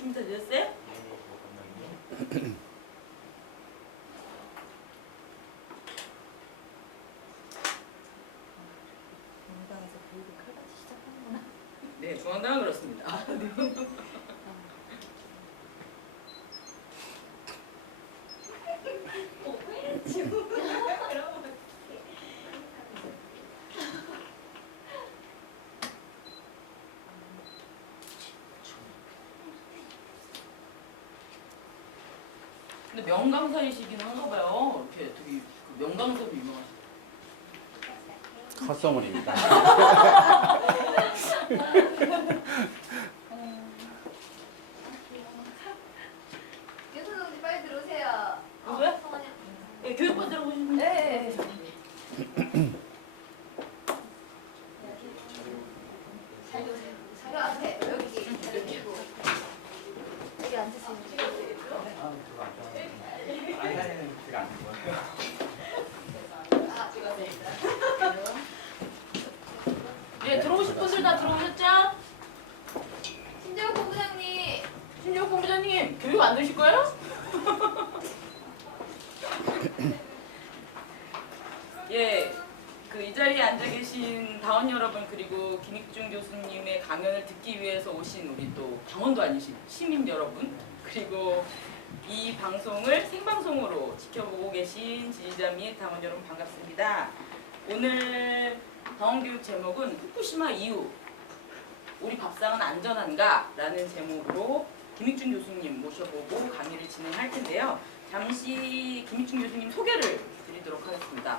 준비 다 되셨어요? 공당에서 교육을 칼같이 시작하는구나. 네, 중앙당은 그렇습니다. 근데 명강사이시긴 한가 봐요. 이렇게 되게 그 명강사도 유명하시죠. 헛소문입니다. 교수님 빨리 들어오세요. 누구야? 예, 교육받으러 오신 분. 네. 잘 오세요. 잘 앞에 여기 여기 앉으세요. 네, 들어오신 분들 다 들어오셨죠? 신재호 본부장님. 신재욱 본부장님, 교육 안 되실 거예요? 예, 그 이 자리에 앉아 계신 다원 여러분 그리고 김익중 교수님의 강연을 듣기 위해서 오신 우리 또 강원도 아니신 시민 여러분 그리고 이 방송을 생방송으로 지켜보고 계신 지지자 및 당원 여러분 반갑습니다. 오늘 당원교육 제목은 후쿠시마 이후 우리 밥상은 안전한가? 라는 제목으로 김익중 교수님 모셔보고 강의를 진행할 텐데요. 잠시 김익중 교수님 소개를 드리도록 하겠습니다.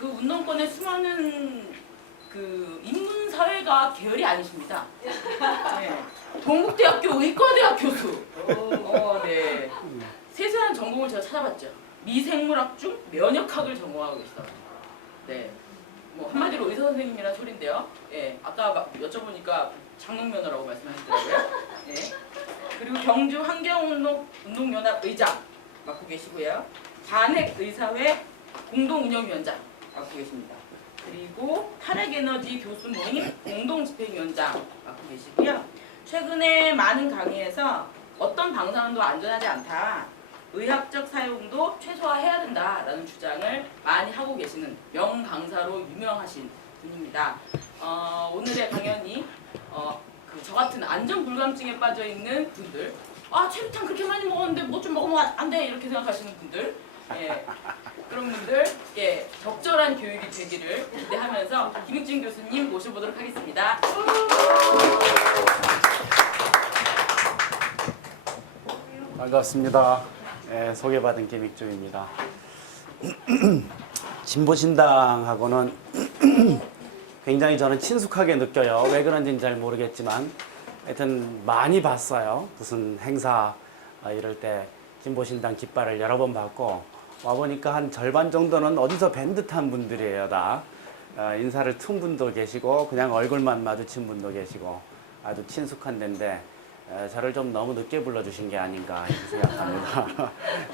그 운동권의 수많은 그 인문사회가 계열이 아니십니다. 네. 동국대학교 의과대학 교수. 네. 세세한 전공을 제가 찾아봤죠. 미생물학 중 면역학을 전공하고 계시더라고요. 네. 뭐 한마디로 의사 선생님이란 소린데요. 예, 아까 막 여쭤보니까 장롱면허라고 말씀하시더라고요. 예. 그리고 경주 환경운동연합 의장 맡고 계시고요. 반핵의사회 공동운영위원장 맡고 계십니다. 그리고 탈핵에너지 교수 모임 공동집행위원장 맡고 계시고요. 최근에 많은 강의에서 어떤 방사능도 안전하지 않다. 의학적 사용도 최소화해야 된다라는 주장을 많이 하고 계시는 명강사로 유명하신 분입니다. 오늘의 강연이 저 같은 안전불감증에 빠져 있는 분들, 체류탄 그렇게 많이 먹었는데 뭐 좀 먹으면 안 돼 이렇게 생각하시는 분들, 예, 그런 분들 예, 적절한 교육이 되기를 기대하면서 김익중 교수님 모셔보도록 하겠습니다. 반갑습니다. 예, 소개받은 김익중입니다. 진보신당하고는 굉장히 저는 친숙하게 느껴요. 왜 그런지는 잘 모르겠지만 하여튼 많이 봤어요. 무슨 행사 이럴 때 진보신당 깃발을 여러 번 받고 와보니까 한 절반 정도는 어디서 뵌 듯한 분들이에요. 다 인사를 튼 분도 계시고 그냥 얼굴만 마주친 분도 계시고 아주 친숙한 데인데 저를 좀 너무 늦게 불러주신 게 아닌가 이렇게 생각합니다.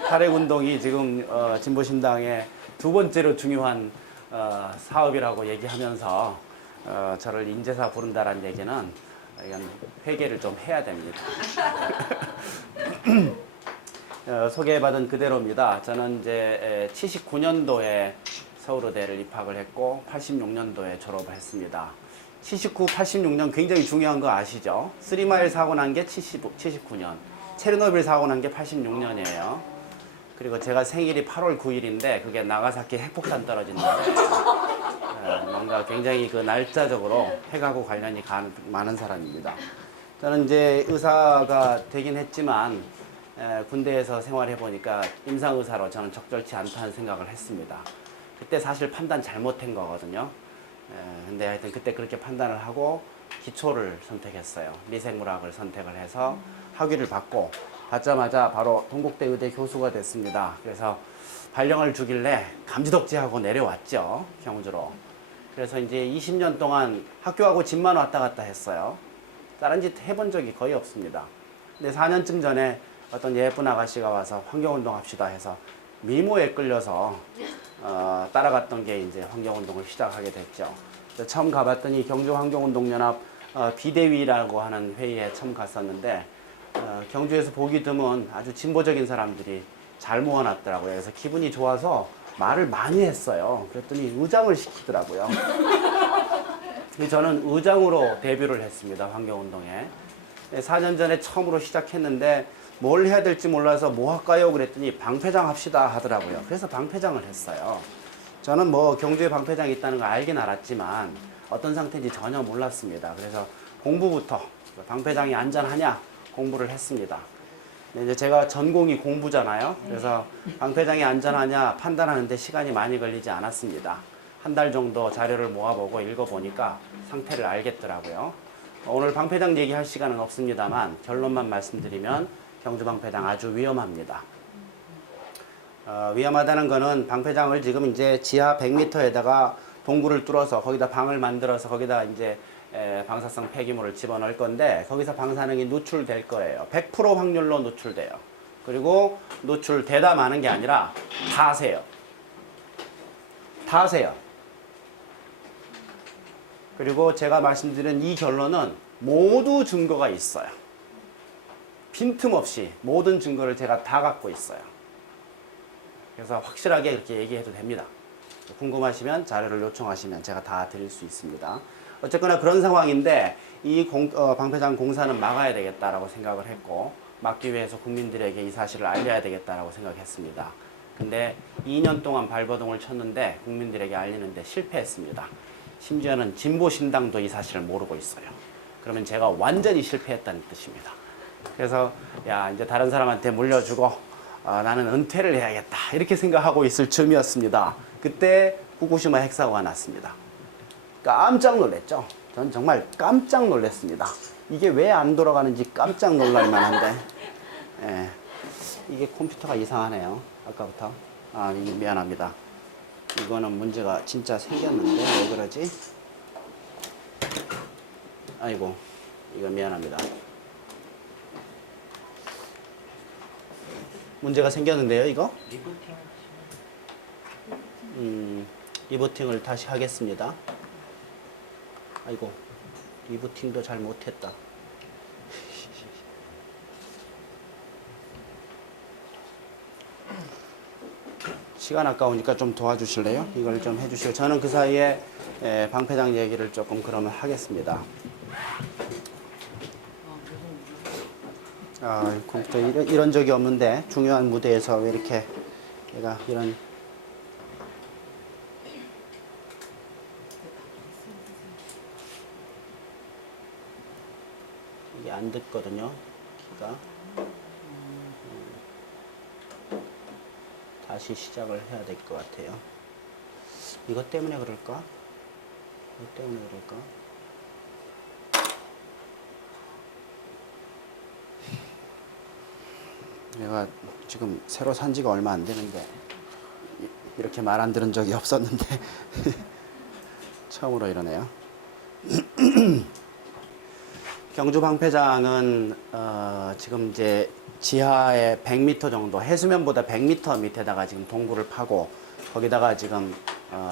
탈핵운동이 지금 진보신당의 두 번째로 중요한 사업이라고 얘기하면서 저를 인재사 부른다는 얘기는 이건 회개를 좀 해야 됩니다. 소개받은 그대로입니다. 저는 이제 79년도에 서울의대를 입학을 했고 86년도에 졸업을 했습니다. 79, 86년 굉장히 중요한 거 아시죠? 3마일 사고 난 게 79년, 체르노빌 사고 난 게 86년이에요. 그리고 제가 생일이 8월 9일인데 그게 나가사키 핵폭탄 떨어진 날이에요. 뭔가 굉장히 그 날짜적으로 핵하고 관련이 많은 사람입니다. 저는 이제 의사가 되긴 했지만 군대에서 생활해 보니까 임상의사로 저는 적절치 않다는 생각을 했습니다. 그때 사실 판단 잘못한 거거든요. 근데 하여튼 그때 그렇게 판단을 하고 기초를 선택했어요. 미생물학을 선택을 해서 학위를 받자마자 바로 동국대 의대 교수가 됐습니다. 그래서 발령을 주길래 감지덕지하고 내려왔죠. 경주로. 그래서 이제 20년 동안 학교하고 집만 왔다 갔다 했어요. 다른 짓 해본 적이 거의 없습니다. 근데 4년쯤 전에 어떤 예쁜 아가씨가 와서 환경운동 합시다 해서 미모에 끌려서 따라갔던 게 이제 환경운동을 시작하게 됐죠. 처음 가봤더니 경주환경운동연합 비대위라고 하는 회의에 처음 갔었는데 경주에서 보기 드문 아주 진보적인 사람들이 잘 모아놨더라고요. 그래서 기분이 좋아서 말을 많이 했어요. 그랬더니 의장을 시키더라고요. 그래서 저는 의장으로 데뷔를 했습니다. 환경운동에. 4년 전에 처음으로 시작했는데 뭘 해야 될지 몰라서 뭐 할까요? 그랬더니 방패장 합시다 하더라고요. 그래서 방패장을 했어요. 저는 뭐 경주에 방패장이 있다는 걸 알긴 알았지만 어떤 상태인지 전혀 몰랐습니다. 그래서 공부부터 방패장이 안전하냐 공부를 했습니다. 이제 제가 전공이 공부잖아요. 그래서 방패장이 안전하냐 판단하는데 시간이 많이 걸리지 않았습니다. 한 달 정도 자료를 모아보고 읽어보니까 상태를 알겠더라고요. 오늘 방패장 얘기할 시간은 없습니다만 결론만 말씀드리면 경주 방패장 아주 위험합니다. 위험하다는 거는 방패장을 지금 이제 지하 100m에다가 동굴을 뚫어서 거기다 방을 만들어서 거기다 이제 방사성 폐기물을 집어넣을 건데 거기서 방사능이 누출될 거예요. 100% 확률로 누출돼요. 그리고 누출되다 마는 게 아니라 다 새요. 다 새요. 그리고 제가 말씀드린 이 결론은 모두 증거가 있어요. 빈틈없이 모든 증거를 제가 다 갖고 있어요. 그래서 확실하게 이렇게 얘기해도 됩니다. 궁금하시면 자료를 요청하시면 제가 다 드릴 수 있습니다. 어쨌거나 그런 상황인데 이 방패장 공사는 막아야 되겠다라고 생각을 했고 막기 위해서 국민들에게 이 사실을 알려야 되겠다라고 생각했습니다. 근데 2년 동안 발버둥을 쳤는데 국민들에게 알리는데 실패했습니다. 심지어는 진보신당도 이 사실을 모르고 있어요. 그러면 제가 완전히 실패했다는 뜻입니다. 그래서 야 이제 다른 사람한테 물려주고 나는 은퇴를 해야겠다 이렇게 생각하고 있을 즈음이었습니다. 그때 후쿠시마 핵사고가 났습니다. 깜짝 놀랐죠. 전 정말 깜짝 놀랐습니다. 이게 왜 안 돌아가는지 깜짝 놀랄 만한데 예, 이게 컴퓨터가 이상하네요. 아까부터 미안합니다. 이거는 문제가 진짜 생겼는데 왜 그러지? 아이고 이거 미안합니다. 문제가 생겼는데요 이거? 리부팅을 다시 하겠습니다. 아이고 리부팅도 잘 못했다. 시간 아까우니까 좀 도와주실래요? 이걸 좀 해주시고 저는 그 사이에 방패장 얘기를 조금 그러면 하겠습니다. 컴퓨터 이런 적이 없는데 중요한 무대에서 왜 이렇게 얘가 이런 이게 안 듣거든요. 키가 다시 시작을 해야 될 것 같아요. 이것 때문에 그럴까? 이것 때문에 그럴까? 내가 지금 새로 산 지가 얼마 안 되는데 이렇게 말 안 들은 적이 없었는데 처음으로 이러네요. 경주 방패장은 지금 이제 지하에 100m 정도 해수면보다 100m 밑에다가 지금 동굴을 파고 거기다가 지금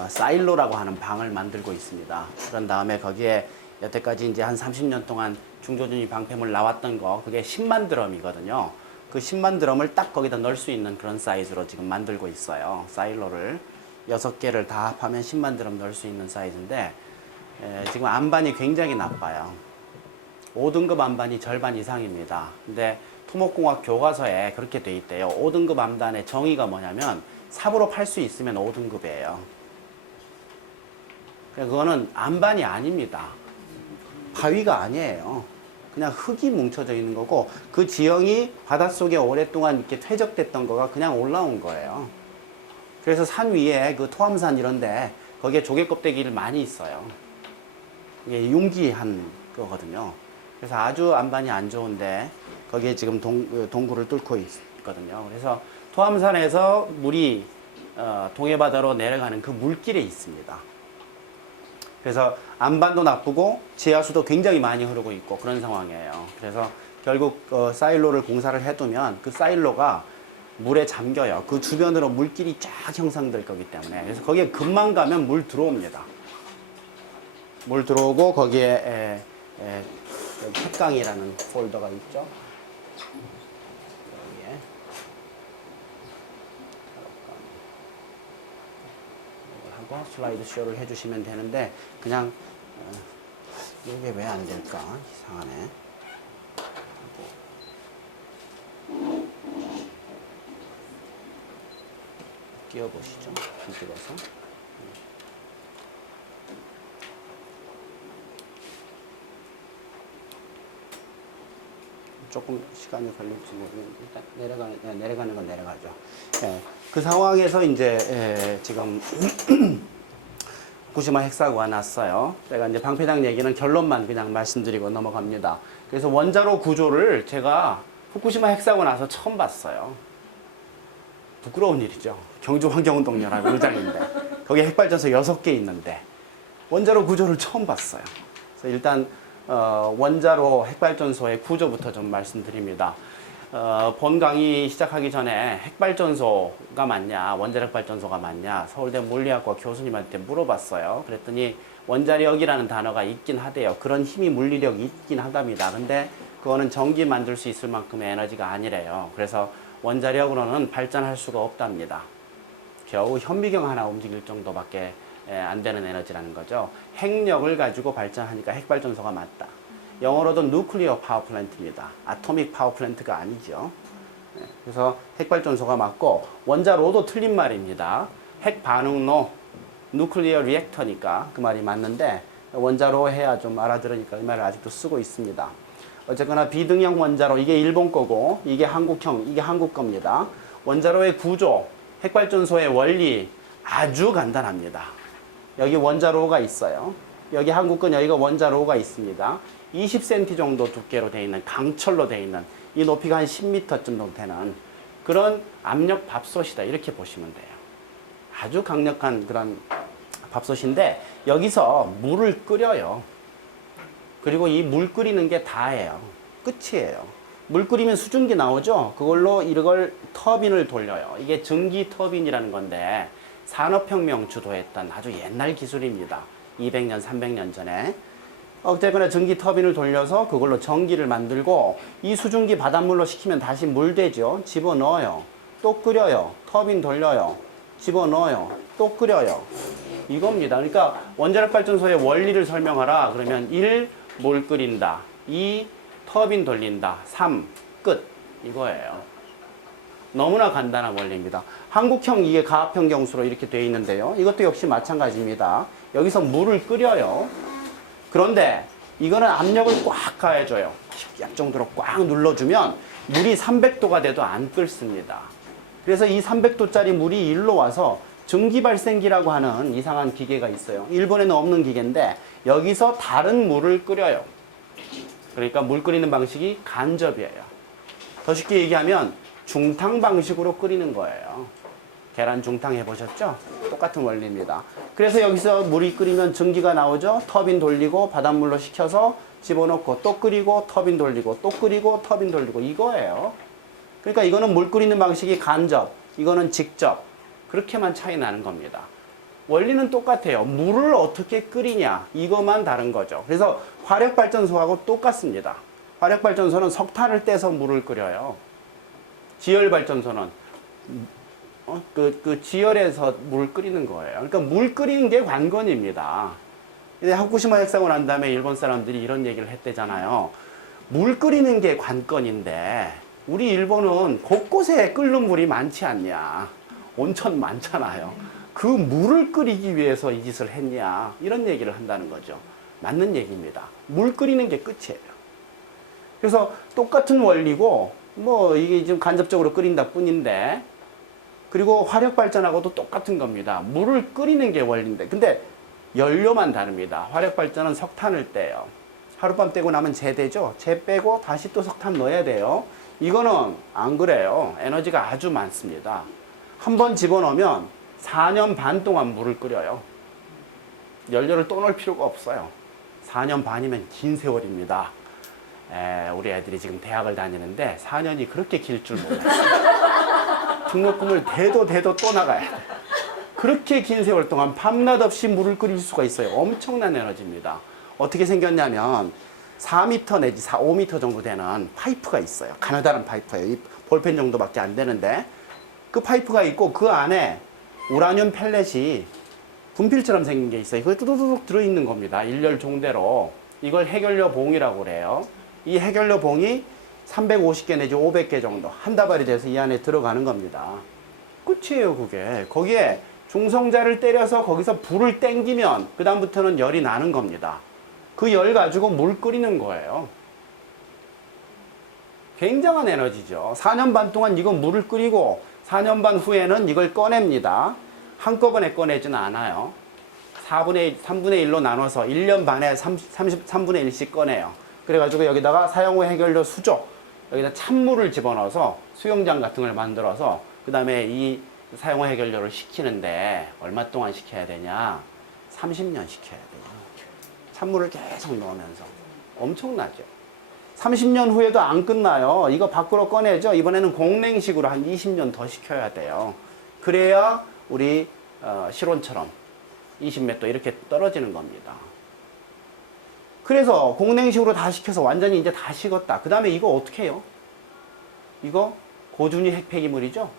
사일로라고 하는 방을 만들고 있습니다. 그런 다음에 거기에 여태까지 이제 한 30년 동안 중조준위 방패물 나왔던 거 그게 10만 드럼이거든요. 그 10만 드럼을 딱 거기다 넣을 수 있는 그런 사이즈로 지금 만들고 있어요. 사일로를 6개를 다 합하면 10만 드럼 넣을 수 있는 사이즈인데 지금 안반이 굉장히 나빠요. 5등급 안반이 절반 이상입니다. 근데 토목공학 교과서에 그렇게 돼 있대요. 5등급 안반의 정의가 뭐냐면 삽으로 팔 수 있으면 5등급이에요. 그거는 안반이 아닙니다. 바위가 아니에요. 그냥 흙이 뭉쳐져 있는 거고 그 지형이 바닷속에 오랫동안 이렇게 퇴적됐던 거가 그냥 올라온 거예요. 그래서 산 위에 그 토암산 이런데 거기에 조개 껍데기를 많이 있어요. 이게 융기한 거거든요. 그래서 아주 안반이 안 좋은데 거기에 지금 동굴을 뚫고 있거든요. 그래서 토암산에서 물이 동해바다로 내려가는 그 물길에 있습니다. 그래서 안반도 나쁘고 지하수도 굉장히 많이 흐르고 있고 그런 상황이에요. 그래서 결국 사일로를 공사를 해두면 그 사일로가 물에 잠겨요. 그 주변으로 물길이 쫙 형성될 거기 때문에. 그래서 거기에 금방 가면 물 들어옵니다. 물 들어오고 거기에 캣강이라는 폴더가 있죠. 여기에 이걸 하고 슬라이드 쇼를 해주시면 되는데 그냥 이게 왜 안 될까? 이상하네. 끼워보시죠. 뒤집어서. 조금 시간이 걸릴지 모르겠는데 일단 내려가는 건 내려가죠. 예, 그 상황에서 이제 지금 후쿠시마 핵사고가 났어요. 제가 이제 방패장 얘기는 결론만 그냥 말씀드리고 넘어갑니다. 그래서 원자로 구조를 제가 후쿠시마 핵사고 나서 처음 봤어요. 부끄러운 일이죠. 경주환경운동연합 의장인데 거기 핵발전소 6개 있는데 원자로 구조를 처음 봤어요. 그래서 일단 원자로 핵발전소의 구조부터 좀 말씀드립니다. 본 강의 시작하기 전에 핵발전소가 맞냐, 원자력 발전소가 맞냐, 서울대 물리학과 교수님한테 물어봤어요. 그랬더니 원자력이라는 단어가 있긴 하대요. 그런 힘이 물리력이 있긴 하답니다. 근데 그거는 전기 만들 수 있을 만큼의 에너지가 아니래요. 그래서 원자력으로는 발전할 수가 없답니다. 겨우 현미경 하나 움직일 정도밖에 안 되는 에너지라는 거죠. 핵력을 가지고 발전하니까 핵발전소가 맞다. 영어로도 누클리어 파워플랜트입니다. 아토믹 파워플랜트가 아니죠. 그래서 핵발전소가 맞고 원자로도 틀린 말입니다. 핵반응로 누클리어 리액터니까 그 말이 맞는데 원자로 해야 좀 알아들으니까 이 말을 아직도 쓰고 있습니다. 어쨌거나 비등형 원자로 이게 일본 거고 이게 한국형 이게 한국 겁니다. 원자로의 구조 핵발전소의 원리 아주 간단합니다. 여기 원자로가 있어요. 여기 한국 건 여기가 원자로가 있습니다. 20cm 정도 두께로 되어 있는 강철로 되어 있는 이 높이가 한 10m쯤 정도 되는 그런 압력 밥솥이다 이렇게 보시면 돼요. 아주 강력한 그런 밥솥인데 여기서 물을 끓여요. 그리고 이 물 끓이는 게 다예요. 끝이에요. 물 끓이면 수증기 나오죠. 그걸로 이걸 터빈을 돌려요. 이게 전기 터빈이라는 건데 산업혁명 주도했던 아주 옛날 기술입니다. 200년, 300년 전에. 어쨌거나 전기 터빈을 돌려서 그걸로 전기를 만들고 이 수증기 바닷물로 식히면 다시 물 되죠. 집어넣어요. 또 끓여요. 터빈 돌려요. 집어넣어요. 또 끓여요. 이겁니다. 그러니까 원자력 발전소의 원리를 설명하라. 그러면 1. 물 끓인다. 2. 터빈 돌린다. 3. 끝. 이거예요. 너무나 간단한 원리입니다. 한국형 이게 가합형 경수로 이렇게 되어 있는데요. 이것도 역시 마찬가지입니다. 여기서 물을 끓여요. 그런데 이거는 압력을 꽉 가해줘요. 식약 정도로 꽉 눌러주면 물이 300도가 돼도 안 끓습니다. 그래서 이 300도짜리 물이 일로 와서 전기 발생기라고 하는 이상한 기계가 있어요. 일본에는 없는 기계인데 여기서 다른 물을 끓여요. 그러니까 물 끓이는 방식이 간접이에요. 더 쉽게 얘기하면 중탕 방식으로 끓이는 거예요. 계란 중탕 해보셨죠? 똑같은 원리입니다. 그래서 여기서 물이 끓이면 전기가 나오죠. 터빈 돌리고 바닷물로 식혀서 집어넣고 또 끓이고 터빈 돌리고 또 끓이고 터빈 돌리고 이거예요. 그러니까 이거는 물 끓이는 방식이 간접, 이거는 직접. 그렇게만 차이 나는 겁니다. 원리는 똑같아요. 물을 어떻게 끓이냐 이것만 다른 거죠. 그래서 화력발전소하고 똑같습니다. 화력발전소는 석탄을 떼서 물을 끓여요. 지열발전소는 지열에서 물 끓이는 거예요. 그러니까 물 끓이는 게 관건입니다. 근데 후쿠시마 핵사고 난 다음에 일본 사람들이 이런 얘기를 했대잖아요. 물 끓이는 게 관건인데 우리 일본은 곳곳에 끓는 물이 많지 않냐. 온천 많잖아요. 그 물을 끓이기 위해서 이 짓을 했냐. 이런 얘기를 한다는 거죠. 맞는 얘기입니다. 물 끓이는 게 끝이에요. 그래서 똑같은 원리고 뭐 이게 지금 간접적으로 끓인다 뿐인데 그리고 화력 발전하고도 똑같은 겁니다. 물을 끓이는 게 원리인데 근데 연료만 다릅니다. 화력 발전은 석탄을 떼요. 하룻밤 떼고 나면 재 되죠. 재 빼고 다시 또 석탄 넣어야 돼요. 이거는 안 그래요. 에너지가 아주 많습니다. 한번 집어넣으면 4년 반 동안 물을 끓여요. 연료를 또 넣을 필요가 없어요. 4년 반이면 긴 세월입니다. 우리 애들이 지금 대학을 다니는데 4년이 그렇게 길 줄 몰랐어요. 등록금을 대도 또 나가야 돼. 그렇게 긴 세월 동안 밤낮 없이 물을 끓일 수가 있어요. 엄청난 에너지입니다. 어떻게 생겼냐면 4m 내지 5m 정도 되는 파이프가 있어요. 가느다란 파이프예요. 이 볼펜 정도밖에 안 되는데 그 파이프가 있고 그 안에 우라늄 펠렛이 분필처럼 생긴 게 있어요. 그게 뚜두둑 들어있는 겁니다. 일렬 종대로. 이걸 해결료 봉이라고 그래요. 이 해결료 봉이 350개 내지 500개 정도 한 다발이 돼서 이 안에 들어가는 겁니다. 끝이에요, 그게. 거기에 중성자를 때려서 거기서 불을 땡기면 그 다음부터는 열이 나는 겁니다. 그 열 가지고 물 끓이는 거예요. 굉장한 에너지죠. 4년 반 동안 이거 물을 끓이고 4년 반 후에는 이걸 꺼냅니다. 한꺼번에 꺼내지는 않아요. 3분의 1로 나눠서 1년 반에 33분의 1씩 꺼내요. 그래가지고 여기다가 사용 후 해결료 수조, 여기다 찬물을 집어넣어서 수영장 같은 걸 만들어서 그 다음에 이 사용 후 해결료를 식히는데 얼마 동안 식혀야 되냐? 30년 식혀야 돼요. 찬물을 계속 넣으면서. 엄청나죠? 30년 후에도 안 끝나요. 이거 밖으로 꺼내죠. 이번에는 공냉식으로 한 20년 더 식혀야 돼요. 그래야 우리 실온처럼 20몇 도 이렇게 떨어지는 겁니다. 그래서 공냉식으로 다 식혀서 완전히 이제 다 식었다. 그 다음에 이거 어떻게 해요? 이거 고준위 핵폐기물이죠?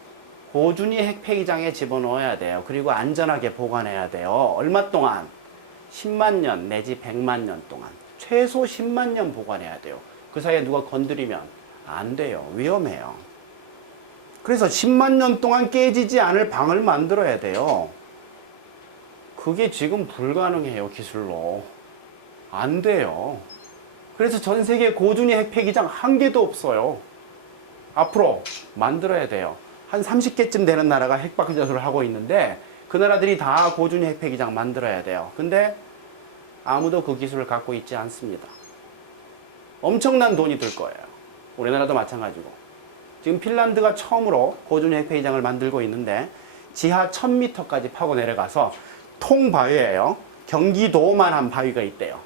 고준위 핵폐기장에 집어넣어야 돼요. 그리고 안전하게 보관해야 돼요. 얼마 동안? 10만 년 내지 100만 년 동안. 최소 10만 년 보관해야 돼요. 그 사이에 누가 건드리면 안 돼요. 위험해요. 그래서 10만 년 동안 깨지지 않을 방을 만들어야 돼요. 그게 지금 불가능해요, 기술로. 안 돼요. 그래서 전 세계 고준위 핵폐기장 한 개도 없어요. 앞으로 만들어야 돼요. 한 30개쯤 되는 나라가 핵발전소를 하고 있는데 그 나라들이 다 고준위 핵폐기장 만들어야 돼요. 근데 아무도 그 기술을 갖고 있지 않습니다. 엄청난 돈이 들 거예요. 우리나라도 마찬가지고. 지금 핀란드가 처음으로 고준위 핵폐기장을 만들고 있는데 지하 1000m까지 파고 내려가서 통바위예요. 경기도만 한 바위가 있대요.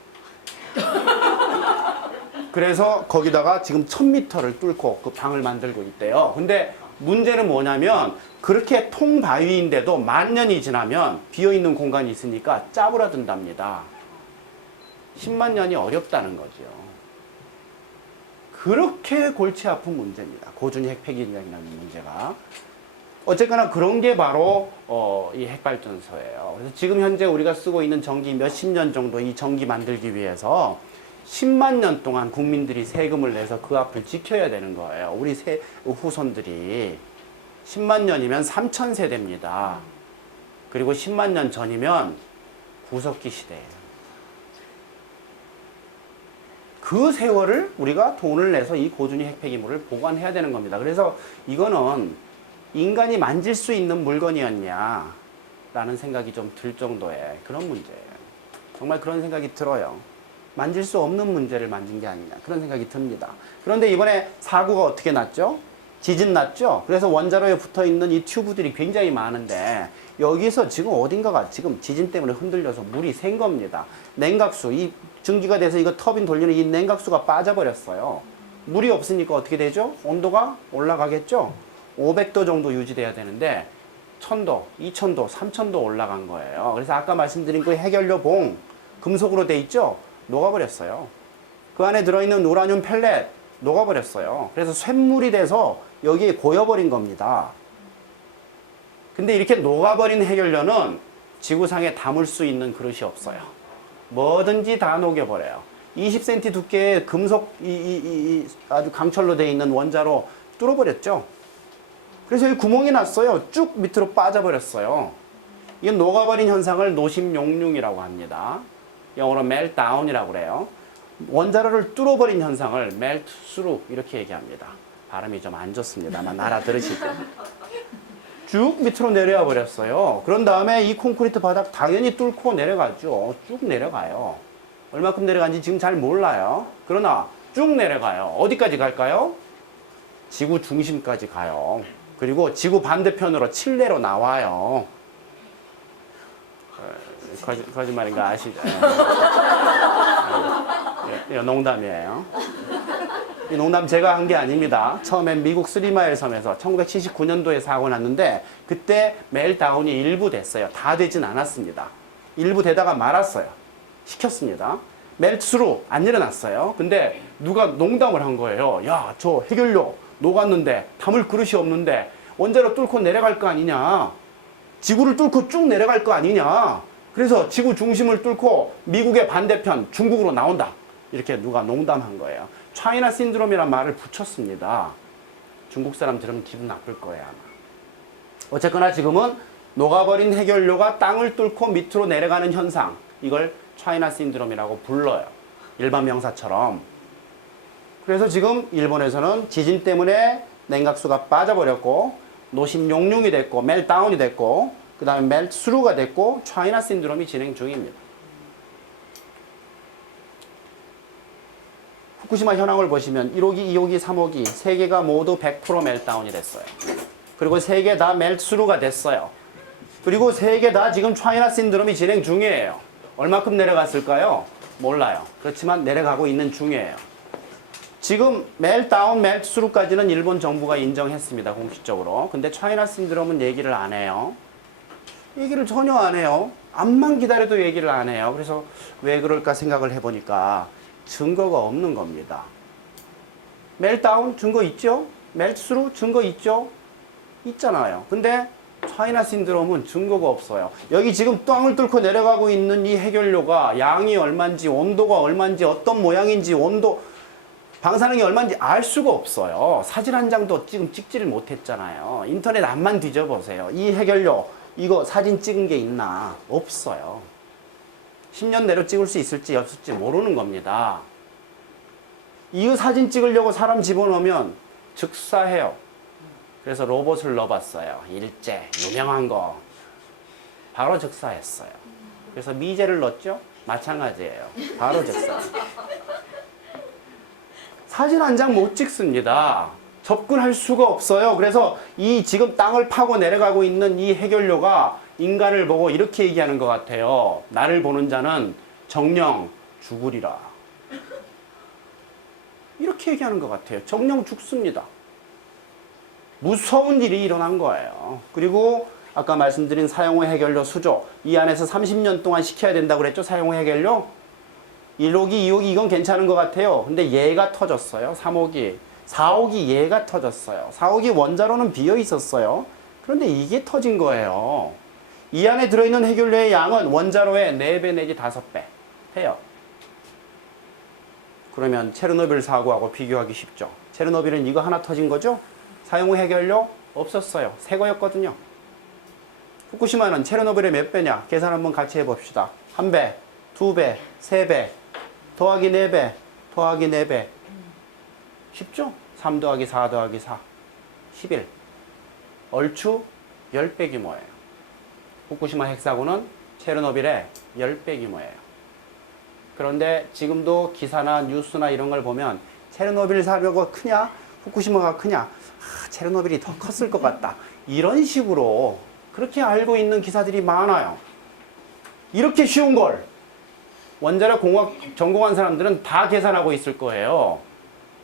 그래서 거기다가 지금 1000m를 뚫고 그 방을 만들고 있대요. 근데 문제는 뭐냐면 그렇게 통바위인데도 10,000년이 지나면 비어있는 공간이 있으니까 짜부라든답니다. 10만 년이 어렵다는 거죠. 그렇게 골치 아픈 문제입니다. 고준위 핵폐기장이라는 문제가. 어쨌거나 그런 게 바로 이 핵발전소예요. 그래서 지금 현재 우리가 쓰고 있는 전기 몇십 년 정도 이 전기 만들기 위해서 10만 년 동안 국민들이 세금을 내서 그 앞을 지켜야 되는 거예요. 우리 후손들이 10만 년이면 3000세대입니다. 그리고 10만 년 전이면 구석기 시대예요. 그 세월을 우리가 돈을 내서 이 고준위 핵폐기물을 보관해야 되는 겁니다. 그래서 이거는 인간이 만질 수 있는 물건이었냐 라는 생각이 좀 들 정도의 그런 문제예요. 정말 그런 생각이 들어요. 만질 수 없는 문제를 만진 게 아니냐 그런 생각이 듭니다. 그런데 이번에 사고가 어떻게 났죠? 지진 났죠? 그래서 원자로에 붙어 있는 이 튜브들이 굉장히 많은데 여기서 지금 어딘가가 지금 지진 때문에 흔들려서 물이 샌 겁니다. 냉각수, 이 증기가 돼서 이거 터빈 돌리는 이 냉각수가 빠져버렸어요. 물이 없으니까 어떻게 되죠? 온도가 올라가겠죠? 500도 정도 유지돼야 되는데 1000도, 2000도, 3000도 올라간 거예요. 그래서 아까 말씀드린 그 해결료 봉 금속으로 돼 있죠? 녹아버렸어요. 그 안에 들어있는 우라늄 펠렛 녹아버렸어요. 그래서 쇳물이 돼서 여기에 고여버린 겁니다. 근데 이렇게 녹아버린 해결료는 지구상에 담을 수 있는 그릇이 없어요. 뭐든지 다 녹여버려요. 20cm 두께의 금속 아주 강철로 되어 있는 원자로 뚫어버렸죠. 그래서 여기 구멍이 났어요. 쭉 밑으로 빠져버렸어요. 이건 녹아버린 현상을 노심용융이라고 합니다. 영어로 meltdown이라고 그래요. 원자로를 뚫어버린 현상을 melt through 이렇게 얘기합니다. 발음이 좀 안 좋습니다만 알아들으시죠. 쭉 밑으로 내려와 버렸어요. 그런 다음에 이 콘크리트 바닥 당연히 뚫고 내려가죠. 쭉 내려가요. 얼마큼 내려간지 지금 잘 몰라요. 그러나 쭉 내려가요. 어디까지 갈까요? 지구 중심까지 가요. 그리고 지구 반대편으로 칠레로 나와요. 거짓말인가 아시죠? 농담이에요. 이 농담 제가 한 게 아닙니다. 처음엔 미국 스리마일 섬에서 1979년도에 사고 났는데 그때 멜다운이 일부 됐어요. 다 되진 않았습니다. 일부 되다가 말았어요. 시켰습니다. 멜트스루 안 일어났어요. 근데 누가 농담을 한 거예요. 야, 저 해결료 녹았는데 담을 그릇이 없는데 원자로 뚫고 내려갈 거 아니냐. 지구를 뚫고 쭉 내려갈 거 아니냐. 그래서 지구 중심을 뚫고 미국의 반대편 중국으로 나온다. 이렇게 누가 농담한 거예요. 차이나 신드롬이란 말을 붙였습니다. 중국 사람 들으면 기분 나쁠 거예요, 아마. 어쨌거나 지금은 녹아버린 해결료가 땅을 뚫고 밑으로 내려가는 현상. 이걸 차이나 신드롬이라고 불러요. 일반 명사처럼. 그래서 지금 일본에서는 지진 때문에 냉각수가 빠져버렸고 노심용융이 됐고 멜다운이 됐고 그 다음에 멜트스루가 됐고 차이나 신드롬이 진행 중입니다. 후쿠시마 현황을 보시면 1호기, 2호기, 3호기 세 개가 모두 100% 멜다운이 됐어요. 그리고 세 개 다 멜트스루가 됐어요. 그리고 세 개 다 지금 차이나 신드롬이 진행 중이에요. 얼마큼 내려갔을까요? 몰라요. 그렇지만 내려가고 있는 중이에요. 지금 멜다운, 멜트스루까지는 일본 정부가 인정했습니다. 공식적으로. 근데 차이나 신드롬은 얘기를 안 해요. 얘기를 전혀 안 해요. 암만 기다려도 얘기를 안 해요. 그래서 왜 그럴까 생각을 해보니까 증거가 없는 겁니다. 멜다운 증거 있죠? 멜트스루 증거 있죠? 있잖아요. 근데 차이나 신드롬은 증거가 없어요. 여기 지금 땅을 뚫고 내려가고 있는 이 해결료가 양이 얼마인지 온도가 얼마인지 어떤 모양인지 온도 방사능이 얼마인지 알 수가 없어요. 사진 한 장도 지금 찍지를 못했잖아요. 인터넷 앞만 뒤져보세요. 이 해결료 이거 사진 찍은 게 있나? 없어요. 10년 내로 찍을 수 있을지 없을지 모르는 겁니다. 이 사진 찍으려고 사람 집어넣으면 즉사해요. 그래서 로봇을 넣어봤어요. 일제, 유명한 거. 바로 즉사했어요. 그래서 미제를 넣었죠? 마찬가지예요. 바로 즉사. 사진 한 장 못 찍습니다. 접근할 수가 없어요. 그래서 이 지금 땅을 파고 내려가고 있는 이 해결료가 인간을 보고 이렇게 얘기하는 것 같아요. 나를 보는 자는 정령 죽으리라. 이렇게 얘기하는 것 같아요. 정령 죽습니다. 무서운 일이 일어난 거예요. 그리고 아까 말씀드린 사용후 해결료 수조 이 안에서 30년 동안 시켜야 된다고 그랬죠. 사용후 해결료 1호기, 2호기 이건 괜찮은 것 같아요. 근데 얘가 터졌어요. 3호기, 4호기 얘가 터졌어요. 4호기 원자로는 비어 있었어요. 그런데 이게 터진 거예요. 이 안에 들어있는 해결료의 양은 원자로의 4배 내지 5배 해요. 그러면 체르노빌 사고하고 비교하기 쉽죠. 체르노빌은 이거 하나 터진 거죠. 사용 후 해결료 없었어요. 새 거였거든요. 후쿠시마는 체르노빌의 몇 배냐? 계산 한번 같이 해봅시다. 1배, 2배, 3배, 더하기 4배, 더하기 4배. 쉽죠? 3 더하기 4 더하기 4, 11. 얼추 10배 규모예요. 후쿠시마 핵사고는 체르노빌의 10배 규모예요. 그런데 지금도 기사나 뉴스나 이런 걸 보면 체르노빌 사고가 크냐? 후쿠시마가 크냐? 체르노빌이 더 컸을 것 같다. 이런 식으로 그렇게 알고 있는 기사들이 많아요. 이렇게 쉬운 걸 원자력 공학 전공한 사람들은 다 계산하고 있을 거예요.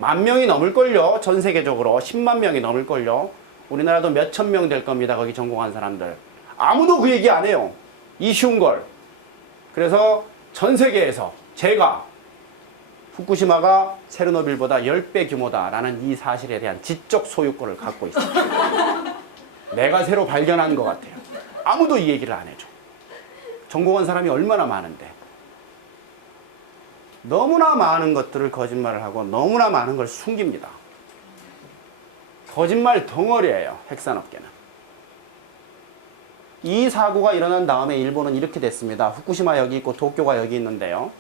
10,000명이 넘을걸요. 전 세계적으로 10만 명이 넘을걸요. 우리나라도 몇천 명 될 겁니다. 거기 전공한 사람들. 아무도 그 얘기 안 해요. 이 쉬운 걸. 그래서 전 세계에서 제가 후쿠시마가 체르노빌보다 10배 규모다라는 이 사실에 대한 지적 소유권을 갖고 있어요. 내가 새로 발견한 것 같아요. 아무도 이 얘기를 안 해줘. 전공한 사람이 얼마나 많은데. 너무나 많은 것들을 거짓말을 하고 너무나 많은 걸 숨깁니다. 거짓말 덩어리예요. 핵산업계는. 이 사고가 일어난 다음에 일본은 이렇게 됐습니다. 후쿠시마 여기 있고 도쿄가 여기 있는데요.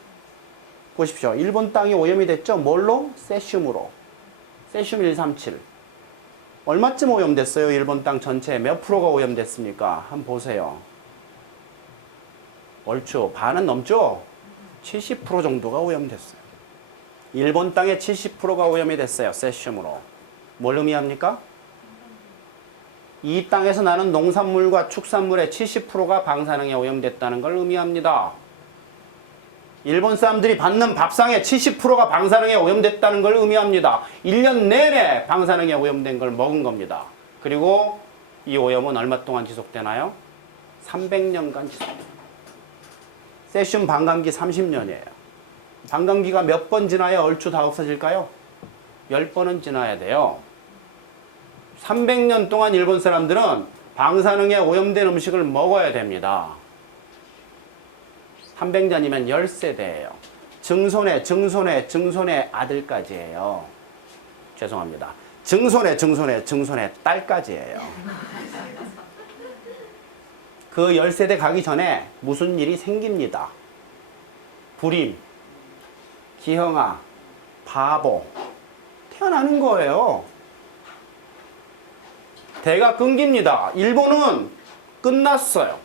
보십시오. 일본 땅이 오염이 됐죠? 뭘로? 세슘으로. 세슘 137. 얼마쯤 오염됐어요? 일본 땅 전체 몇 프로가 오염됐습니까? 한번 보세요. 얼추 반은 넘죠? 70% 정도가 오염됐어요. 일본 땅의 70%가 오염이 됐어요. 세슘으로. 뭘 의미합니까? 이 땅에서 나는 농산물과 축산물의 70%가 방사능에 오염됐다는 걸 의미합니다. 일본 사람들이 받는 밥상의 70%가 방사능에 오염됐다는 걸 의미합니다. 1년 내내 방사능에 오염된 걸 먹은 겁니다. 그리고 이 오염은 얼마 동안 지속되나요? 300년간 지속됩니다. 세슘 반감기 30년이에요. 방광기가 몇 번 지나야 얼추 다 없어질까요? 10번은 지나야 돼요. 300년 동안 일본 사람들은 방사능에 오염된 음식을 먹어야 됩니다. 300년이면 10세대예요. 증손의 아들까지예요. 죄송합니다. 증손의 딸까지예요. 그 10세대 가기 전에 무슨 일이 생깁니다. 불임, 기형아, 바보 태어나는 거예요. 대가 끊깁니다. 일본은 끝났어요.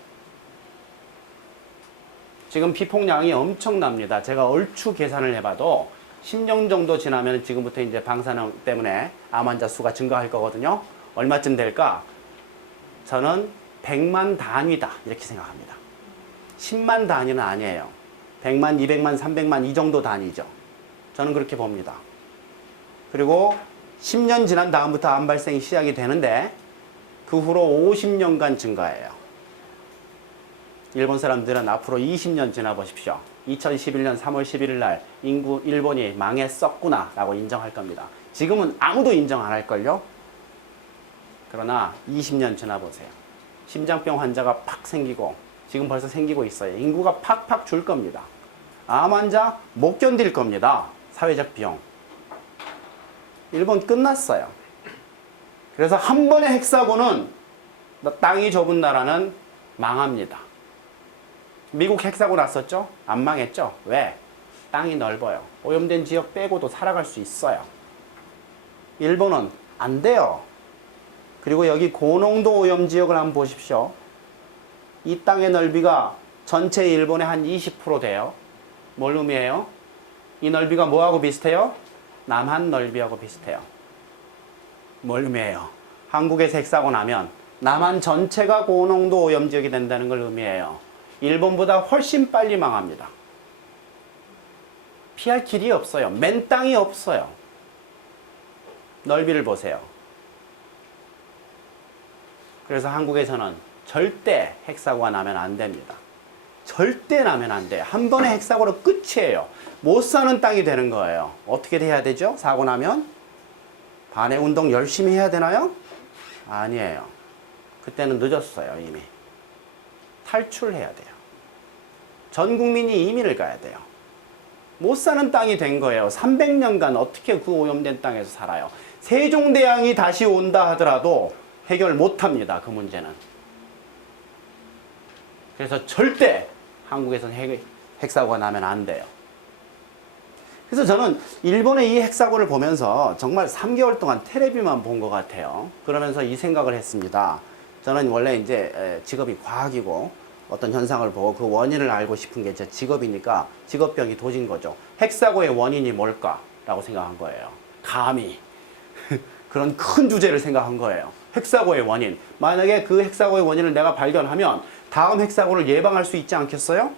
지금 피폭량이 엄청납니다. 제가 얼추 계산을 해봐도 10년 정도 지나면 지금부터 이제 방사능 때문에 암 환자 수가 증가할 거거든요. 얼마쯤 될까? 저는 100만 단위다 이렇게 생각합니다. 10만 단위는 아니에요. 100만, 200만, 300만 이 정도 단위죠. 저는 그렇게 봅니다. 그리고 10년 지난 다음부터 암 발생이 시작이 되는데 그 후로 50년간 증가해요. 일본 사람들은 앞으로 20년 지나 보십시오. 2011년 3월 11일 날 일본이 망했었구나 라고 인정할 겁니다. 지금은 아무도 인정 안 할걸요? 그러나 20년 지나 보세요. 심장병 환자가 팍 생기고 지금 벌써 생기고 있어요. 인구가 팍팍 줄 겁니다. 암 환자 못 견딜 겁니다. 사회적 비용. 일본 끝났어요. 그래서 한 번의 핵사고는 땅이 좁은 나라는 망합니다. 미국 핵사고 났었죠? 안 망했죠? 왜? 땅이 넓어요. 오염된 지역 빼고도 살아갈 수 있어요. 일본은 안 돼요. 그리고 여기 고농도 오염 지역을 한번 보십시오. 이 땅의 넓이가 전체 일본의 한 20% 돼요. 뭘 의미해요? 이 넓이가 뭐하고 비슷해요? 남한 넓이하고 비슷해요. 뭘 의미해요? 한국에서 핵사고 나면 남한 전체가 고농도 오염 지역이 된다는 걸 의미해요. 일본보다 훨씬 빨리 망합니다. 피할 길이 없어요. 맨 땅이 없어요. 넓이를 보세요. 그래서 한국에서는 절대 핵사고가 나면 안 됩니다. 절대 나면 안 돼요. 한 번의 핵사고로 끝이에요. 못 사는 땅이 되는 거예요. 어떻게 해야 되죠? 사고 나면? 반해 운동 열심히 해야 되나요? 아니에요. 그때는 늦었어요, 이미. 탈출해야 돼요. 전 국민이 이민을 가야 돼요. 못 사는 땅이 된 거예요. 300년간 어떻게 그 오염된 땅에서 살아요? 세종대왕이 다시 온다 하더라도 해결 못 합니다. 그 문제는. 그래서 절대 한국에서는 핵사고가 나면 안 돼요. 그래서 저는 일본의 이 핵사고를 보면서 정말 3개월 동안 텔레비만 본 것 같아요. 그러면서 이 생각을 했습니다. 저는 원래 이제 직업이 과학이고 어떤 현상을 보고 그 원인을 알고 싶은 게 제 직업이니까 직업병이 도진 거죠. 핵사고의 원인이 뭘까라고 생각한 거예요. 감히 그런 큰 주제를 생각한 거예요. 핵사고의 원인. 만약에 그 핵사고의 원인을 내가 발견하면 다음 핵사고를 예방할 수 있지 않겠어요?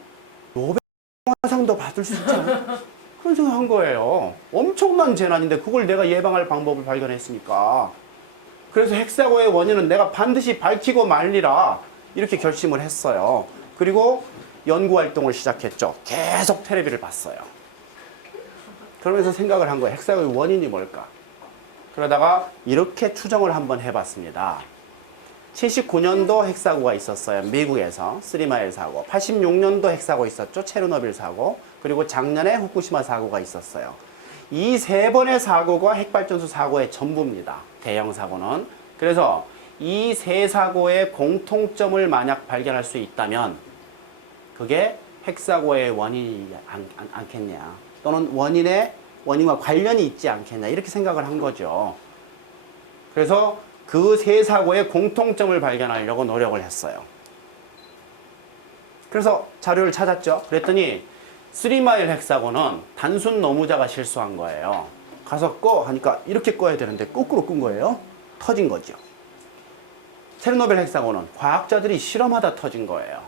노벨상도 받을 수 있지 않아요? 그런 생각한 거예요. 엄청난 재난인데 그걸 내가 예방할 방법을 발견했으니까. 그래서 핵사고의 원인은 내가 반드시 밝히고 말리라 이렇게 결심을 했어요. 그리고 연구활동을 시작했죠. 계속 텔레비를 봤어요. 그러면서 생각을 한 거예요. 핵사고의 원인이 뭘까? 그러다가 이렇게 추정을 한번 해봤습니다. 79년도 핵사고가 있었어요. 미국에서 쓰리마일 사고. 86년도 핵사고 있었죠. 체르노빌 사고. 그리고 작년에 후쿠시마 사고가 있었어요. 이 세 번의 사고가 핵발전소 사고의 전부입니다. 대형 사고는. 그래서 이 세 사고의 공통점을 만약 발견할 수 있다면 그게 핵사고의 원인이 않겠냐. 또는 원인과 관련이 있지 않겠냐. 이렇게 생각을 한 거죠. 그래서 그 세 사고의 공통점을 발견하려고 노력을 했어요. 그래서 자료를 찾았죠. 그랬더니 쓰리마일 핵사고는 단순 노무자가 실수한 거예요. 가서 꺼 하니까 이렇게 꺼야 되는데 거꾸로 끈 거예요. 터진 거죠. 체르노빌 핵사고는 과학자들이 실험하다 터진 거예요.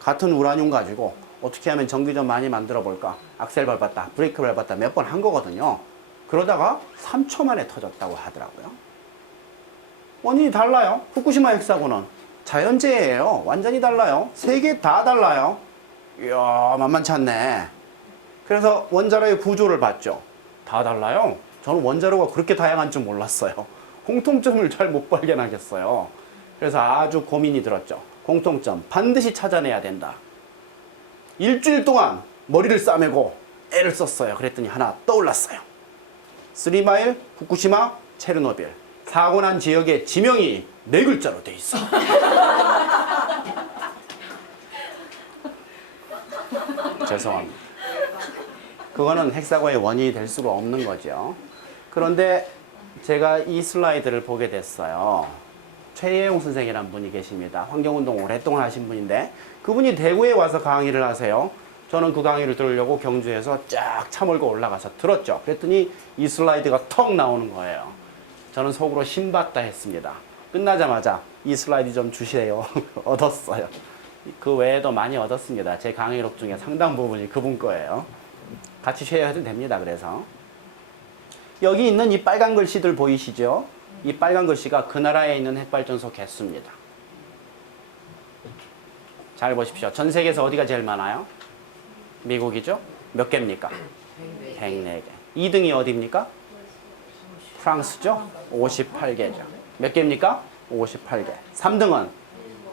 같은 우라늄 가지고 어떻게 하면 전기 좀 많이 만들어 볼까? 악셀 밟았다, 브레이크 밟았다 몇 번 한 거거든요. 그러다가 3초 만에 터졌다고 하더라고요. 원인이 달라요. 후쿠시마 핵사고는 자연재해예요. 완전히 달라요. 세 개 다 달라요. 이야, 만만치 않네. 그래서 원자로의 구조를 봤죠. 다 달라요. 저는 원자로가 그렇게 다양한 줄 몰랐어요. 공통점을 잘 못 발견하겠어요. 그래서 아주 고민이 들었죠. 공통점 반드시 찾아내야 된다. 일주일 동안 머리를 싸매고 애를 썼어요. 그랬더니 하나 떠올랐어요. 3마일, 후쿠시마, 체르노빌. 사고 난 지역의 지명이 4글자로 돼 있어. 죄송합니다. 그거는 핵사고의 원인이 될 수가 없는 거죠. 그런데 제가 이 슬라이드를 보게 됐어요. 최예용 선생이라는 분이 계십니다. 환경운동 오랫동안 하신 분인데 그분이 대구에 와서 강의를 하세요. 저는 그 강의를 들으려고 경주에서 쫙 차 몰고 올라가서 들었죠. 그랬더니 이 슬라이드가 턱 나오는 거예요. 저는 속으로 신받다 했습니다. 끝나자마자 이 슬라이드 좀 주세요. 얻었어요. 그 외에도 많이 얻었습니다. 제 강의록 중에 상당 부분이 그분 거예요. 같이 쉐어해도 됩니다. 그래서 여기 있는 이 빨간 글씨들 보이시죠? 이 빨간 글씨가 그 나라에 있는 핵발전소 개수입니다. 잘 보십시오. 전 세계에서 어디가 제일 많아요? 미국이죠? 몇 개입니까? 104개. 2등이 어디입니까? 프랑스죠? 58개죠. 몇 개입니까? 58개. 3등은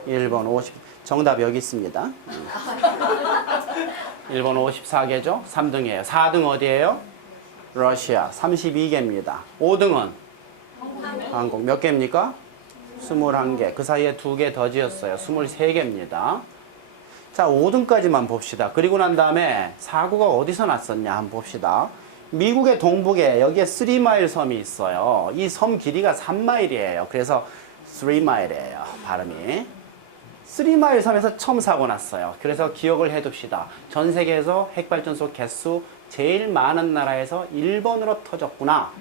일본 50. 정답 여기 있습니다. 일본 54개죠? 3등이에요. 4등 어디예요? 러시아 32개입니다. 5등은 한국 몇 개입니까? 21개. 그 사이에 2개 더 지었어요. 23개입니다. 자, 5등까지만 봅시다. 그리고 난 다음에 사고가 어디서 났었냐 한번 봅시다. 미국의 동북에 여기에 3마일 섬이 있어요. 이 섬 길이가 3마일이에요. 그래서 3마일이에요. 발음이. 3마일 섬에서 처음 사고 났어요. 그래서 기억을 해둡시다. 전 세계에서 핵발전소 개수 제일 많은 나라에서 1번으로 터졌구나.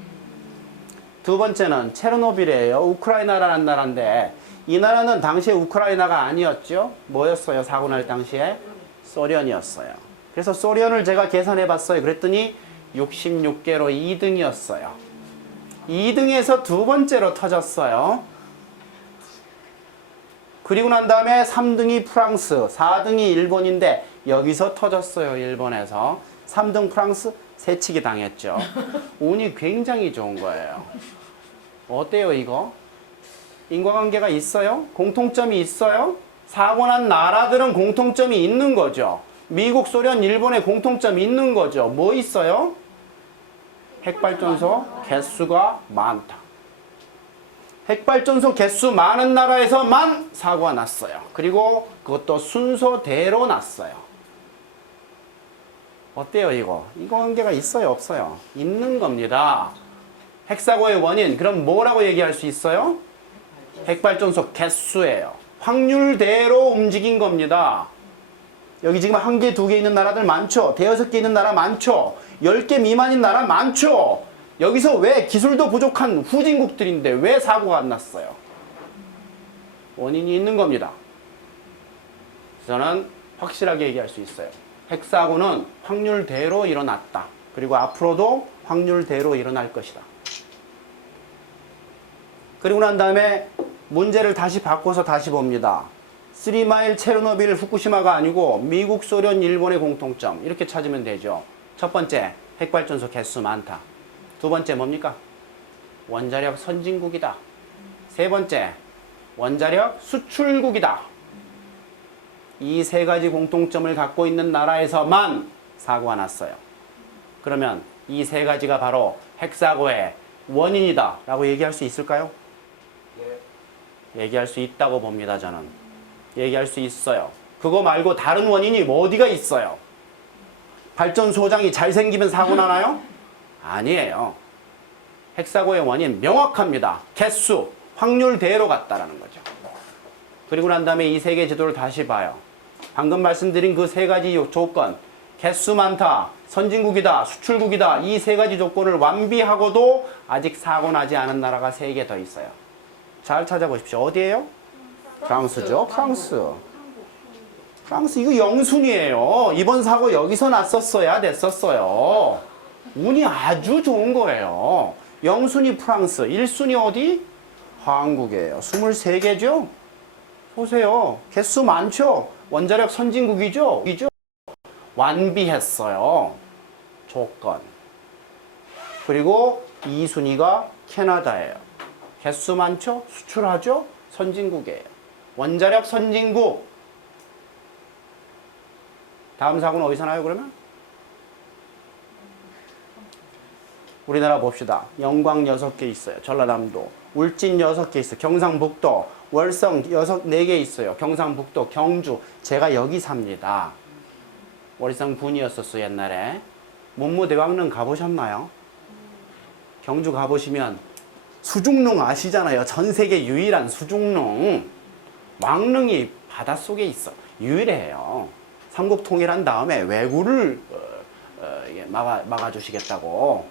두 번째는 체르노빌이에요. 우크라이나라는 나라인데 이 나라는 당시에 우크라이나가 아니었죠. 뭐였어요? 사고 날 당시에? 소련이었어요. 그래서 소련을 제가 계산해 봤어요. 그랬더니 66개로 2등이었어요. 2등에서 두 번째로 터졌어요. 그리고 난 다음에 3등이 프랑스, 4등이 일본인데 여기서 터졌어요. 일본에서. 3등 프랑스 새치기 당했죠. 운이 굉장히 좋은 거예요. 어때요 이거? 인과관계가 있어요? 공통점이 있어요? 사고 난 나라들은 공통점이 있는 거죠. 미국, 소련, 일본에 공통점이 있는 거죠. 뭐 있어요? 핵발전소 개수가 많다. 핵발전소 개수 많은 나라에서만 사고가 났어요. 그리고 그것도 순서대로 났어요. 어때요 이거? 인과관계가 있어요 없어요? 있는 겁니다. 핵사고의 원인 그럼 뭐라고 얘기할 수 있어요? 핵발전소 개수예요. 확률대로 움직인 겁니다. 여기 지금 1개, 2개 있는 나라들 많죠? 대여섯 개 있는 나라 많죠? 10개 미만인 나라 많죠? 여기서 왜 기술도 부족한 후진국들인데 왜 사고가 안 났어요? 원인이 있는 겁니다. 저는 확실하게 얘기할 수 있어요. 핵사고는 확률대로 일어났다. 그리고 앞으로도 확률대로 일어날 것이다. 그리고 난 다음에 문제를 다시 바꿔서 다시 봅니다. 3마일, 체르노빌, 후쿠시마가 아니고 미국, 소련, 일본의 공통점 이렇게 찾으면 되죠. 첫 번째, 핵발전소 개수 많다. 두 번째 뭡니까? 원자력 선진국이다. 세 번째, 원자력 수출국이다. 이 세 가지 공통점을 갖고 있는 나라에서만 사고가 났어요. 그러면 이 세 가지가 바로 핵사고의 원인이다 라고 얘기할 수 있을까요? 얘기할 수 있다고 봅니다. 저는 얘기할 수 있어요. 그거 말고 다른 원인이 뭐 어디가 있어요? 발전소장이 잘생기면 사고 나나요? 아니에요. 핵사고의 원인 명확합니다. 개수, 확률대로 같다라는 거죠. 그리고 난 다음에 이 세계 지도를 다시 봐요. 방금 말씀드린 그 세 가지 조건, 개수 많다, 선진국이다, 수출국이다, 이 세 가지 조건을 완비하고도 아직 사고 나지 않은 나라가 3개 더 있어요. 잘 찾아보십시오. 어디예요? 프랑스죠. 프랑스 이거 영순이에요. 이번 사고 여기서 났었어야 됐었어요. 운이 아주 좋은 거예요. 영순위 프랑스, 1순위 어디? 한국이에요. 23개죠? 보세요. 개수 많죠? 원자력 선진국이죠? 완비했어요. 조건. 그리고 2순위가 캐나다예요. 개수 많죠? 수출하죠? 선진국이에요. 원자력 선진국. 다음 사고는 어디서 나요, 그러면? 우리나라 봅시다. 영광 6개 있어요. 전라남도. 울진 6개 있어요. 경상북도. 월성 4개 있어요. 경상북도, 경주. 제가 여기 삽니다. 월성 군이었었어요, 옛날에. 문무대왕릉 가보셨나요? 경주 가보시면 수중릉 아시잖아요. 전 세계 유일한 수중릉. 왕릉이 바닷속에 있어. 유일해요. 삼국 통일한 다음에 왜구를 막아주시겠다고.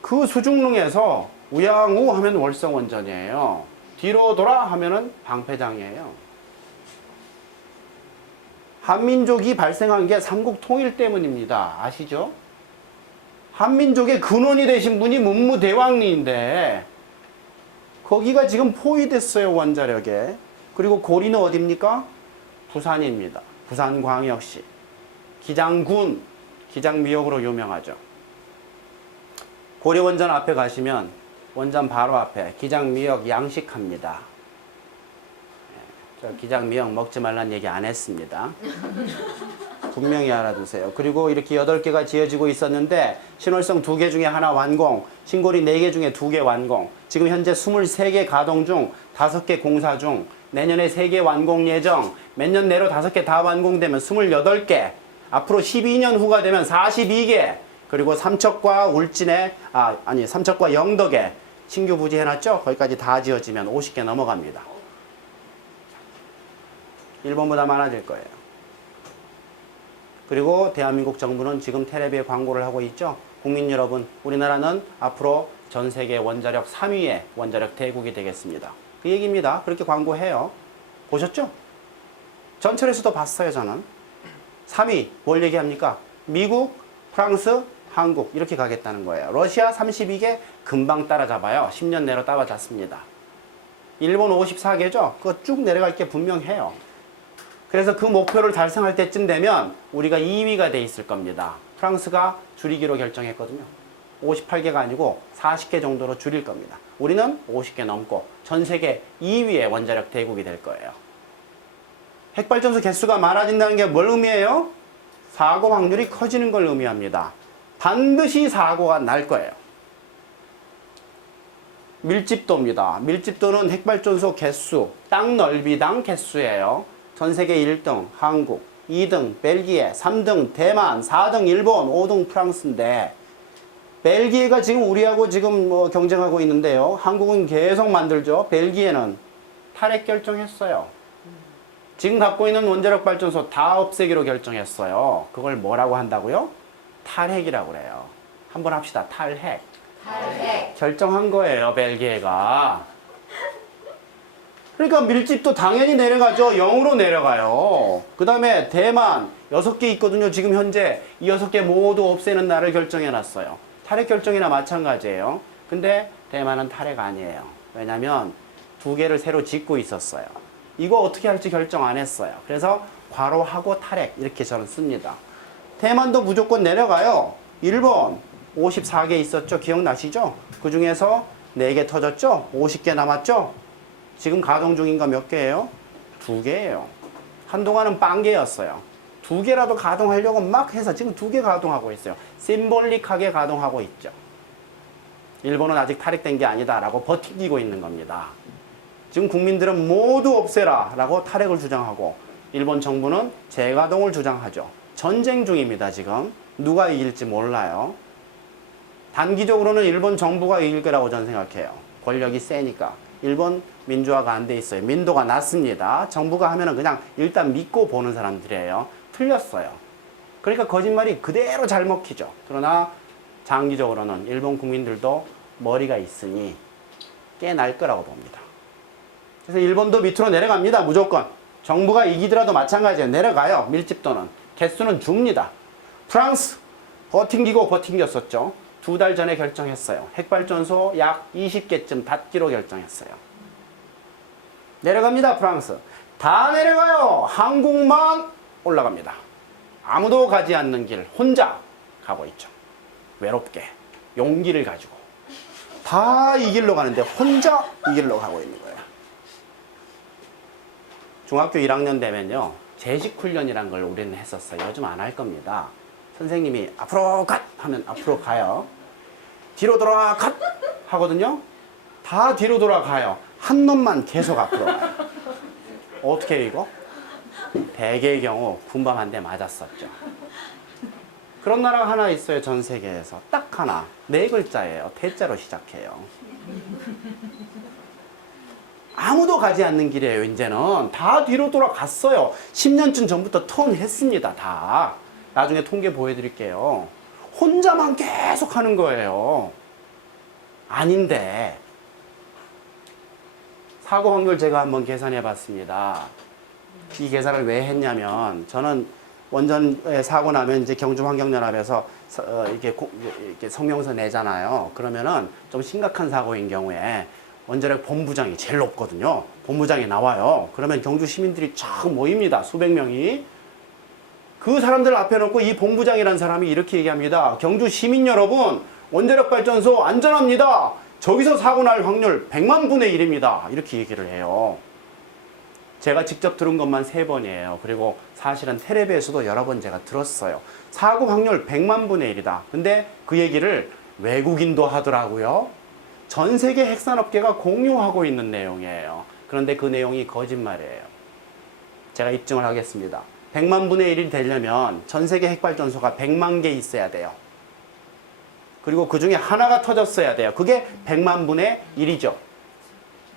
그 수중릉에서 우양우 하면 월성원전이에요. 뒤로 돌아 하면은 방패장이에요. 한민족이 발생한 게 삼국 통일 때문입니다. 아시죠? 한민족의 근원이 되신 분이 문무대왕리인데 거기가 지금 포위됐어요. 원자력에. 그리고 고리는 어디입니까? 부산입니다. 부산광역시. 기장군, 기장미역으로 유명하죠. 고려원전 앞에 가시면 원전 바로 앞에 기장미역 양식합니다. 저 기장미역 먹지 말란 얘기 안 했습니다. 분명히 알아두세요. 그리고 이렇게 8개가 지어지고 있었는데 신월성 2개 중에 하나 완공, 신고리 4개 중에 2개 완공, 지금 현재 23개 가동 중 5개 공사 중, 내년에 3개 완공 예정, 몇 년 내로 5개 다 완공되면 28개, 앞으로 12년 후가 되면 42개, 그리고 삼척과 울진에, 삼척과 영덕에 신규 부지 해놨죠? 거기까지 다 지어지면 50개 넘어갑니다. 일본보다 많아질 거예요. 그리고 대한민국 정부는 지금 텔레비에 광고를 하고 있죠. 국민 여러분, 우리나라는 앞으로 전 세계 원자력 3위의 원자력 대국이 되겠습니다. 그 얘기입니다. 그렇게 광고해요. 보셨죠? 전철에서도 봤어요, 저는. 3위, 뭘 얘기합니까? 미국, 프랑스, 한국 이렇게 가겠다는 거예요. 러시아 32개 금방 따라잡아요. 10년 내로 따라잡습니다. 일본 54개죠? 그거 쭉 내려갈 게 분명해요. 그래서 그 목표를 달성할 때쯤 되면 우리가 2위가 돼 있을 겁니다. 프랑스가 줄이기로 결정했거든요. 58개가 아니고 40개 정도로 줄일 겁니다. 우리는 50개 넘고 전 세계 2위의 원자력 대국이 될 거예요. 핵발전소 개수가 많아진다는 게 뭘 의미해요? 사고 확률이 커지는 걸 의미합니다. 반드시 사고가 날 거예요. 밀집도입니다. 밀집도는 핵발전소 개수, 땅 넓이당 개수예요. 전 세계 1등 한국, 2등 벨기에, 3등 대만, 4등 일본, 5등 프랑스인데 벨기에가 지금 우리하고 지금 경쟁하고 있는데요. 한국은 계속 만들죠. 벨기에는 탈핵 결정했어요. 지금 갖고 있는 원자력 발전소 다 없애기로 결정했어요. 그걸 뭐라고 한다고요? 탈핵이라고 그래요. 한번 합시다. 탈핵. 탈핵. 결정한 거예요, 벨기에가. 그러니까 밀집도 당연히 내려가죠. 0으로 내려가요. 그 다음에 대만 6개 있거든요. 지금 현재 이 6개 모두 없애는 날을 결정해놨어요. 탈핵 결정이나 마찬가지예요. 근데 대만은 탈핵 아니에요. 왜냐면 2개를 새로 짓고 있었어요. 이거 어떻게 할지 결정 안 했어요. 그래서 과로하고 탈핵 이렇게 저는 씁니다. 대만도 무조건 내려가요. 일본 54개 있었죠. 기억나시죠? 그 중에서 4개 터졌죠? 50개 남았죠? 지금 가동 중인 거 몇 개예요? 2개예요. 한동안은 빵개였어요. 2개라도 가동하려고 막 해서 지금 2개 가동하고 있어요. 심볼릭하게 가동하고 있죠. 일본은 아직 탈핵된 게 아니다라고 버티고 있는 겁니다. 지금 국민들은 모두 없애라 라고 탈핵을 주장하고 일본 정부는 재가동을 주장하죠. 전쟁 중입니다. 지금. 누가 이길지 몰라요. 단기적으로는 일본 정부가 이길 거라고 저는 생각해요. 권력이 세니까. 일본 민주화가 안 돼 있어요. 민도가 낮습니다. 정부가 하면은 그냥 일단 믿고 보는 사람들이에요. 틀렸어요. 그러니까 거짓말이 그대로 잘 먹히죠. 그러나 장기적으로는 일본 국민들도 머리가 있으니 깨날 거라고 봅니다. 그래서 일본도 밑으로 내려갑니다. 무조건. 정부가 이기더라도 마찬가지예요. 내려가요. 밀집도는. 개수는 줍니다. 프랑스 버팅기고 버팅겼었죠. 2달 전에 결정했어요. 핵발전소 약 20개쯤 닫기로 결정했어요. 내려갑니다. 프랑스. 다 내려가요. 한국만 올라갑니다. 아무도 가지 않는 길 혼자 가고 있죠. 외롭게 용기를 가지고 다 이 길로 가는데 혼자 이 길로 가고 있는 거예요. 중학교 1학년 되면요, 제식 훈련이란 걸 우리는 했었어요. 요즘 안 할 겁니다. 선생님이 앞으로 갓 하면 앞으로 가요. 뒤로 돌아 갓 하거든요. 다 뒤로 돌아가요. 한 놈만 계속 앞으로 가요. 어떻게 해요, 이거? 대개의 경우 군밤 한 대 맞았었죠. 그런 나라가 하나 있어요, 전 세계에서. 딱 하나. 4글자예요. 대자로 시작해요. 아무도 가지 않는 길이에요, 이제는. 다 뒤로 돌아갔어요. 10년쯤 전부터 턴했습니다, 다. 나중에 통계 보여드릴게요. 혼자만 계속 하는 거예요. 아닌데. 사고 확률 제가 한번 계산해 봤습니다. 이 계산을 왜 했냐면, 저는 원전에 사고 나면 이제 경주환경연합에서 이렇게 성명서 내잖아요. 그러면은 좀 심각한 사고인 경우에 원자력 본부장이 제일 높거든요. 본부장이 나와요. 그러면 경주 시민들이 쫙 모입니다. 수백 명이. 그 사람들 앞에 놓고 이 본부장이라는 사람이 이렇게 얘기합니다. 경주 시민 여러분, 원자력 발전소 안전합니다. 저기서 사고 날 확률 100만 분의 1입니다. 이렇게 얘기를 해요. 제가 직접 들은 것만 3번이에요. 그리고 사실은 텔레비에서도 여러 번 제가 들었어요. 사고 확률 100만 분의 1이다. 근데 그 얘기를 외국인도 하더라고요. 전 세계 핵산업계가 공유하고 있는 내용이에요. 그런데 그 내용이 거짓말이에요. 제가 입증을 하겠습니다. 100만 분의 1이 되려면 전 세계 핵발전소가 100만 개 있어야 돼요. 그리고 그 중에 하나가 터졌어야 돼요. 그게 100만 분의 1이죠.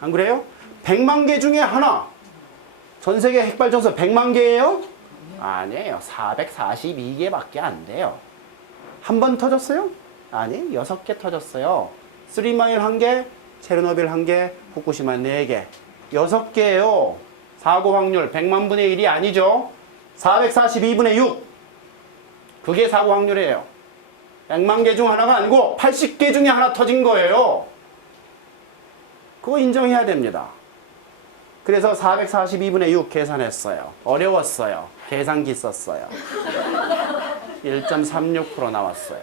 안 그래요? 100만 개 중에 하나. 전 세계 핵발전소 100만 개예요? 아니에요. 442개밖에 안 돼요. 한 번 터졌어요? 아니, 6개 터졌어요. 3마일 1개, 체르노빌 1개, 후쿠시마 4개. 6개예요. 사고 확률 100만 분의 1이 아니죠. 442분의 6. 그게 사고 확률이에요. 100만 개 중 하나가 아니고 80개 중에 하나 터진 거예요. 그거 인정해야 됩니다. 그래서 442분의 6 계산했어요. 어려웠어요. 계산기 썼어요. 1.36% 나왔어요.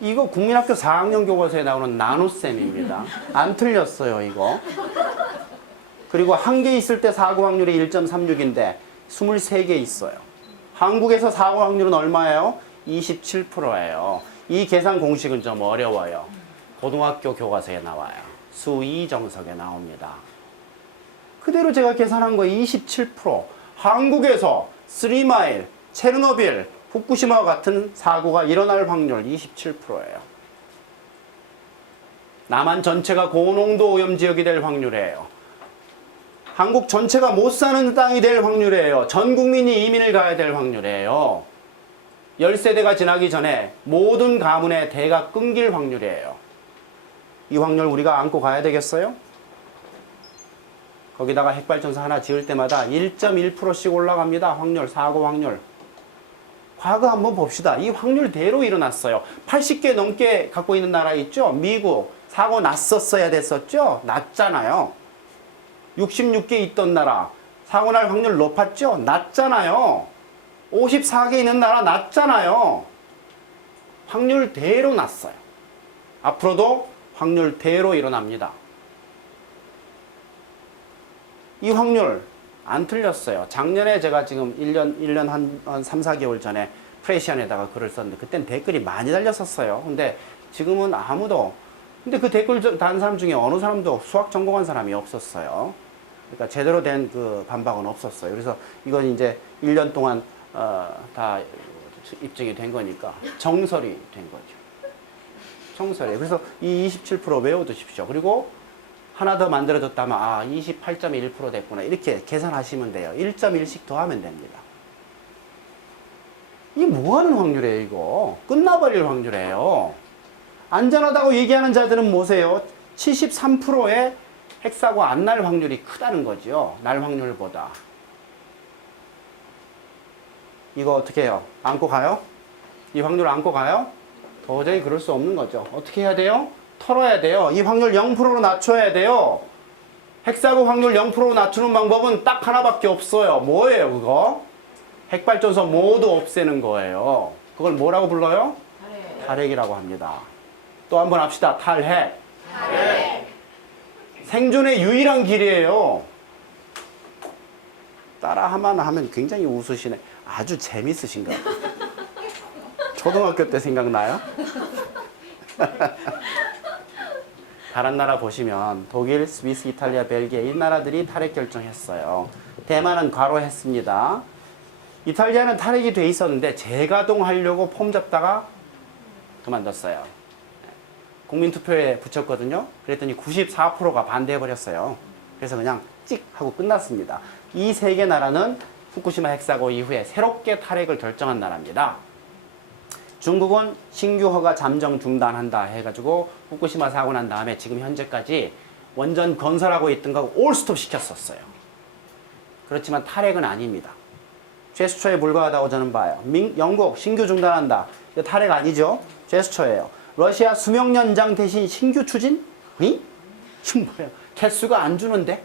이거 국민학교 4학년 교과서에 나오는 나눗셈입니다. 안 틀렸어요, 이거. 그리고 1개 있을 때 사고 확률이 1.36인데 23개 있어요. 한국에서 사고 확률은 얼마예요? 27%예요. 이 계산 공식은 좀 어려워요. 고등학교 교과서에 나와요. 수2 정석에 나옵니다. 그대로 제가 계산한 거 27%. 한국에서 3마일, 체르노빌, 후쿠시마와 같은 사고가 일어날 확률 27%예요. 남한 전체가 고농도 오염 지역이 될 확률이에요. 한국 전체가 못 사는 땅이 될 확률이에요. 전 국민이 이민을 가야 될 확률이에요. 10세대가 지나기 전에 모든 가문의 대가 끊길 확률이에요. 이 확률 우리가 안고 가야 되겠어요? 거기다가 핵발전소 하나 지을 때마다 1.1%씩 올라갑니다. 확률, 사고 확률. 과거 한번 봅시다. 이 확률대로 일어났어요. 80개 넘게 갖고 있는 나라 있죠? 미국. 사고 났었어야 됐었죠? 났잖아요. 66개 있던 나라. 사고 날 확률 높았죠? 낮잖아요. 54개 있는 나라 낮잖아요. 확률대로 났어요. 앞으로도 확률대로 일어납니다. 이 확률 안 틀렸어요. 작년에 제가 지금 1년 한 3, 4개월 전에 프레시안에다가 글을 썼는데 그땐 댓글이 많이 달렸었어요. 근데 지금은 아무도, 근데 그 댓글 단 사람 중에 어느 사람도 수학 전공한 사람이 없었어요. 그러니까 제대로 된 그 반박은 없었어요. 그래서 이건 이제 1년 동안 다 입증이 된 거니까 정설이 된 거죠. 정설이에요. 그래서 이 27% 외워두십시오. 그리고 하나 더 만들어졌다면 28.1% 됐구나. 이렇게 계산하시면 돼요. 1.1씩 더하면 됩니다. 이게 뭐하는 확률이에요, 이거? 끝나버릴 확률이에요. 안전하다고 얘기하는 자들은 뭐세요? 73%의 핵사고 안 날 확률이 크다는 거죠. 날 확률보다. 이거 어떻게 해요? 안고 가요? 이 확률 안고 가요? 도저히 그럴 수 없는 거죠. 어떻게 해야 돼요? 털어야 돼요. 이 확률 0%로 낮춰야 돼요. 핵사고 확률 0%로 낮추는 방법은 딱 하나밖에 없어요. 뭐예요, 그거? 핵발전소 모두 없애는 거예요. 그걸 뭐라고 불러요? 탈핵이라고 합니다. 또 한번 합시다. 탈핵. 생존의 유일한 길이에요. 따라하면 하면 굉장히 웃으시네. 아주 재밌으신가 봐요. 초등학교 때 생각나요? 다른 나라 보시면 독일, 스위스, 이탈리아, 벨기에 이 나라들이 탈핵 결정했어요. 대만은 과로했습니다. 이탈리아는 탈핵이 돼 있었는데 재가동하려고 폼 잡다가 그만뒀어요. 국민투표에 붙였거든요. 그랬더니 94%가 반대해버렸어요. 그래서 그냥 찍 하고 끝났습니다. 이 세 개 나라는 후쿠시마 핵사고 이후에 새롭게 탈핵을 결정한 나라입니다. 중국은 신규 허가 잠정 중단한다 해가지고 후쿠시마 사고 난 다음에 지금 현재까지 원전 건설하고 있던 거 올스톱 시켰었어요. 그렇지만 탈핵은 아닙니다. 제스처에 불과하다고 저는 봐요. 영국 신규 중단한다. 이거 탈핵 아니죠? 제스처예요. 러시아 수명 연장 대신 신규 추진? 이? 지금 뭐예요? 개수가 안 주는데?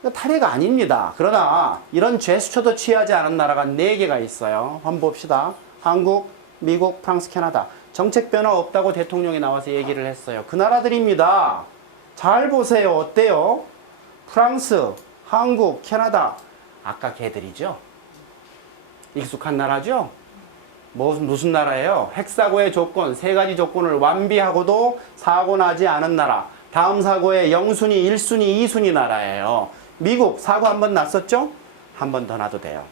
이거 탈핵 아닙니다. 그러나 이런 제스처도 취하지 않은 나라가 4개가 있어요. 한번 봅시다. 한국, 미국, 프랑스, 캐나다. 정책 변화 없다고 대통령이 나와서 얘기를 했어요. 그 나라들입니다. 잘 보세요. 어때요? 프랑스, 한국, 캐나다. 아까 걔들이죠? 익숙한 나라죠? 무슨 나라예요? 핵사고의 조건, 3가지 조건을 완비하고도 사고 나지 않은 나라. 다음 사고에 0순위, 1순위, 2순위 나라예요. 미국 사고 한 번 났었죠? 한 번 더 나도 돼요.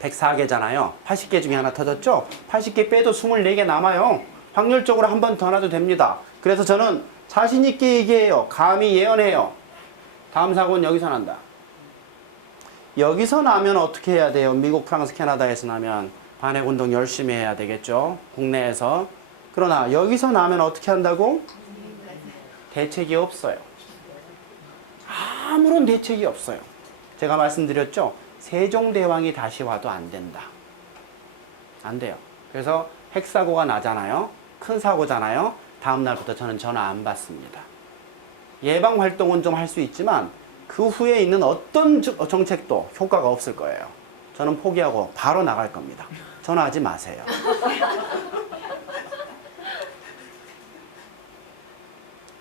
104개잖아요. 80개 중에 하나 터졌죠? 80개 빼도 24개 남아요. 확률적으로 한 번 더 나도 됩니다. 그래서 저는 자신 있게 얘기해요. 감히 예언해요. 다음 사고는 여기서 난다. 여기서 나면 어떻게 해야 돼요? 미국, 프랑스, 캐나다에서 나면 반핵운동 열심히 해야 되겠죠? 국내에서. 그러나 여기서 나면 어떻게 한다고? 대책이 없어요. 아무런 대책이 없어요. 제가 말씀드렸죠? 세종대왕이 다시 와도 안 된다. 안 돼요. 그래서 핵사고가 나잖아요. 큰 사고잖아요. 다음 날부터 저는 전화 안 받습니다. 예방활동은 좀 할 수 있지만 그 후에 있는 어떤 정책도 효과가 없을 거예요. 저는 포기하고 바로 나갈 겁니다. 전화하지 마세요.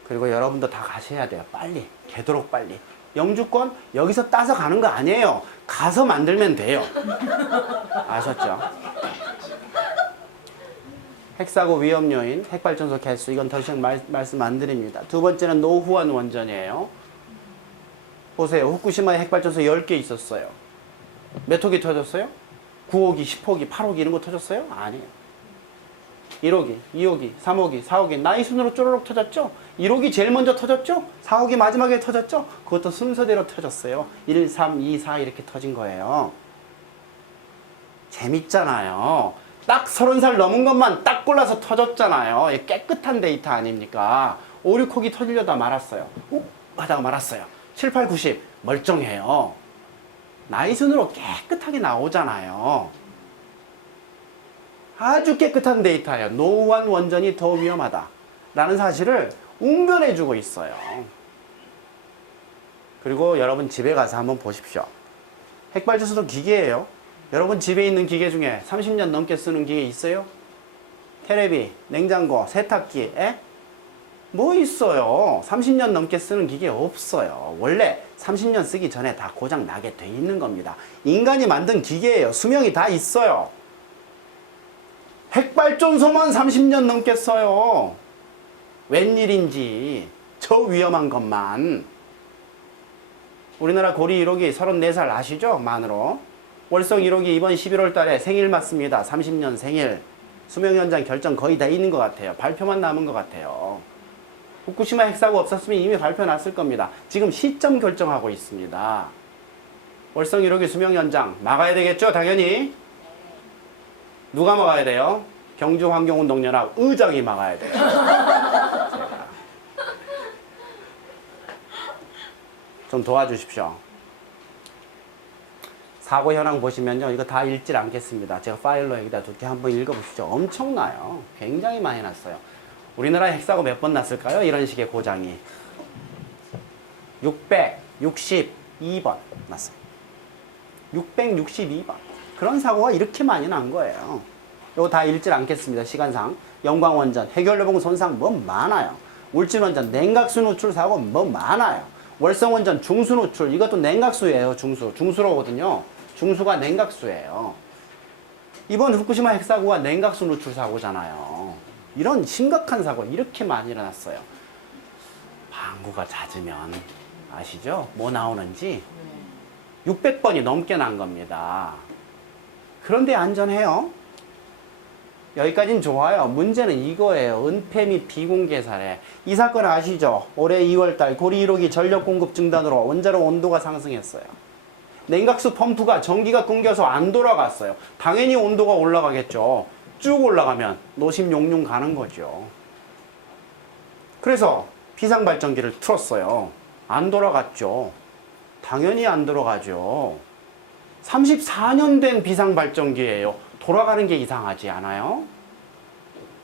그리고 여러분도 다 가셔야 돼요. 빨리. 되도록 빨리. 영주권 여기서 따서 가는 거 아니에요. 가서 만들면 돼요. 아셨죠? 핵사고 위험 요인, 핵발전소 개수 이건 더 이상 말씀 안 드립니다. 두 번째는 노후한 원전이에요. 보세요. 후쿠시마에 핵발전소 10개 있었어요. 몇 호기 터졌어요? 9호기, 10호기, 8호기 이런 거 터졌어요? 아니에요. 1호기, 2호기, 3호기, 4호기 나이 순으로 쪼르륵 터졌죠? 1호기 제일 먼저 터졌죠? 4호기 마지막에 터졌죠? 그것도 순서대로 터졌어요. 1, 3, 2, 4 이렇게 터진 거예요. 재밌잖아요. 딱 30살 넘은 것만 딱 골라서 터졌잖아요. 깨끗한 데이터 아닙니까? 5, 6호기 터지려다 말았어요. 하다가 말았어요. 7, 8, 90 멀쩡해요. 나이 순으로 깨끗하게 나오잖아요. 아주 깨끗한 데이터예요. 노후한 원전이 더 위험하다 라는 사실을 웅변해주고 있어요. 그리고 여러분 집에 가서 한번 보십시오. 핵발전소도 기계예요. 여러분 집에 있는 기계 중에 30년 넘게 쓰는 기계 있어요? 테레비, 냉장고, 세탁기, 뭐 있어요? 30년 넘게 쓰는 기계 없어요. 원래 30년 쓰기 전에 다 고장 나게 돼 있는 겁니다. 인간이 만든 기계예요. 수명이 다 있어요. 핵발전소만 30년 넘게 써요. 웬일인지 저 위험한 것만. 우리나라 고리 1호기 34살 아시죠? 만으로. 월성 1호기 이번 11월 달에 생일 맞습니다. 30년 생일. 수명 연장 결정 거의 다 있는 것 같아요. 발표만 남은 것 같아요. 후쿠시마 핵사고 없었으면 이미 발표 났을 겁니다. 지금 시점 결정하고 있습니다. 월성 1호기 수명 연장 막아야 되겠죠? 당연히. 누가 막아야 돼요? 경주환경운동연합 의장이 막아야 돼요. 제가. 좀 도와주십시오. 사고 현황 보시면요. 이거 다 읽질 않겠습니다. 제가 파일로 여기다 두게 한번 읽어보시죠. 엄청나요. 굉장히 많이 났어요. 우리나라에 핵사고 몇 번 났을까요? 이런 식의 고장이. 662번 났어요. 662번. 그런 사고가 이렇게 많이 난 거예요. 이거 다 읽질 않겠습니다. 시간상. 영광원전, 해결로봉 손상 뭐 많아요. 울진원전, 냉각수 누출 사고 뭐 많아요. 월성원전, 중수 누출. 이것도 냉각수예요. 중수로거든요. 중수가 냉각수예요. 이번 후쿠시마 핵사고가 냉각수 누출 사고잖아요. 이런 심각한 사고 이렇게 많이 일어났어요. 방구가 잦으면 아시죠? 뭐 나오는지 600번이 넘게 난 겁니다. 그런데 안전해요? 여기까지는 좋아요. 문제는 이거예요. 은폐 및 비공개 사례. 이 사건 아시죠? 올해 2월달 고리 1호기 전력 공급 중단으로 원자로 온도가 상승했어요. 냉각수 펌프가 전기가 끊겨서 안 돌아갔어요. 당연히 온도가 올라가겠죠. 쭉 올라가면 노심용융 가는 거죠. 그래서 비상발전기를 틀었어요. 안 돌아갔죠. 당연히 안 돌아가죠. 34년 된 비상발전기예요. 돌아가는 게 이상하지 않아요?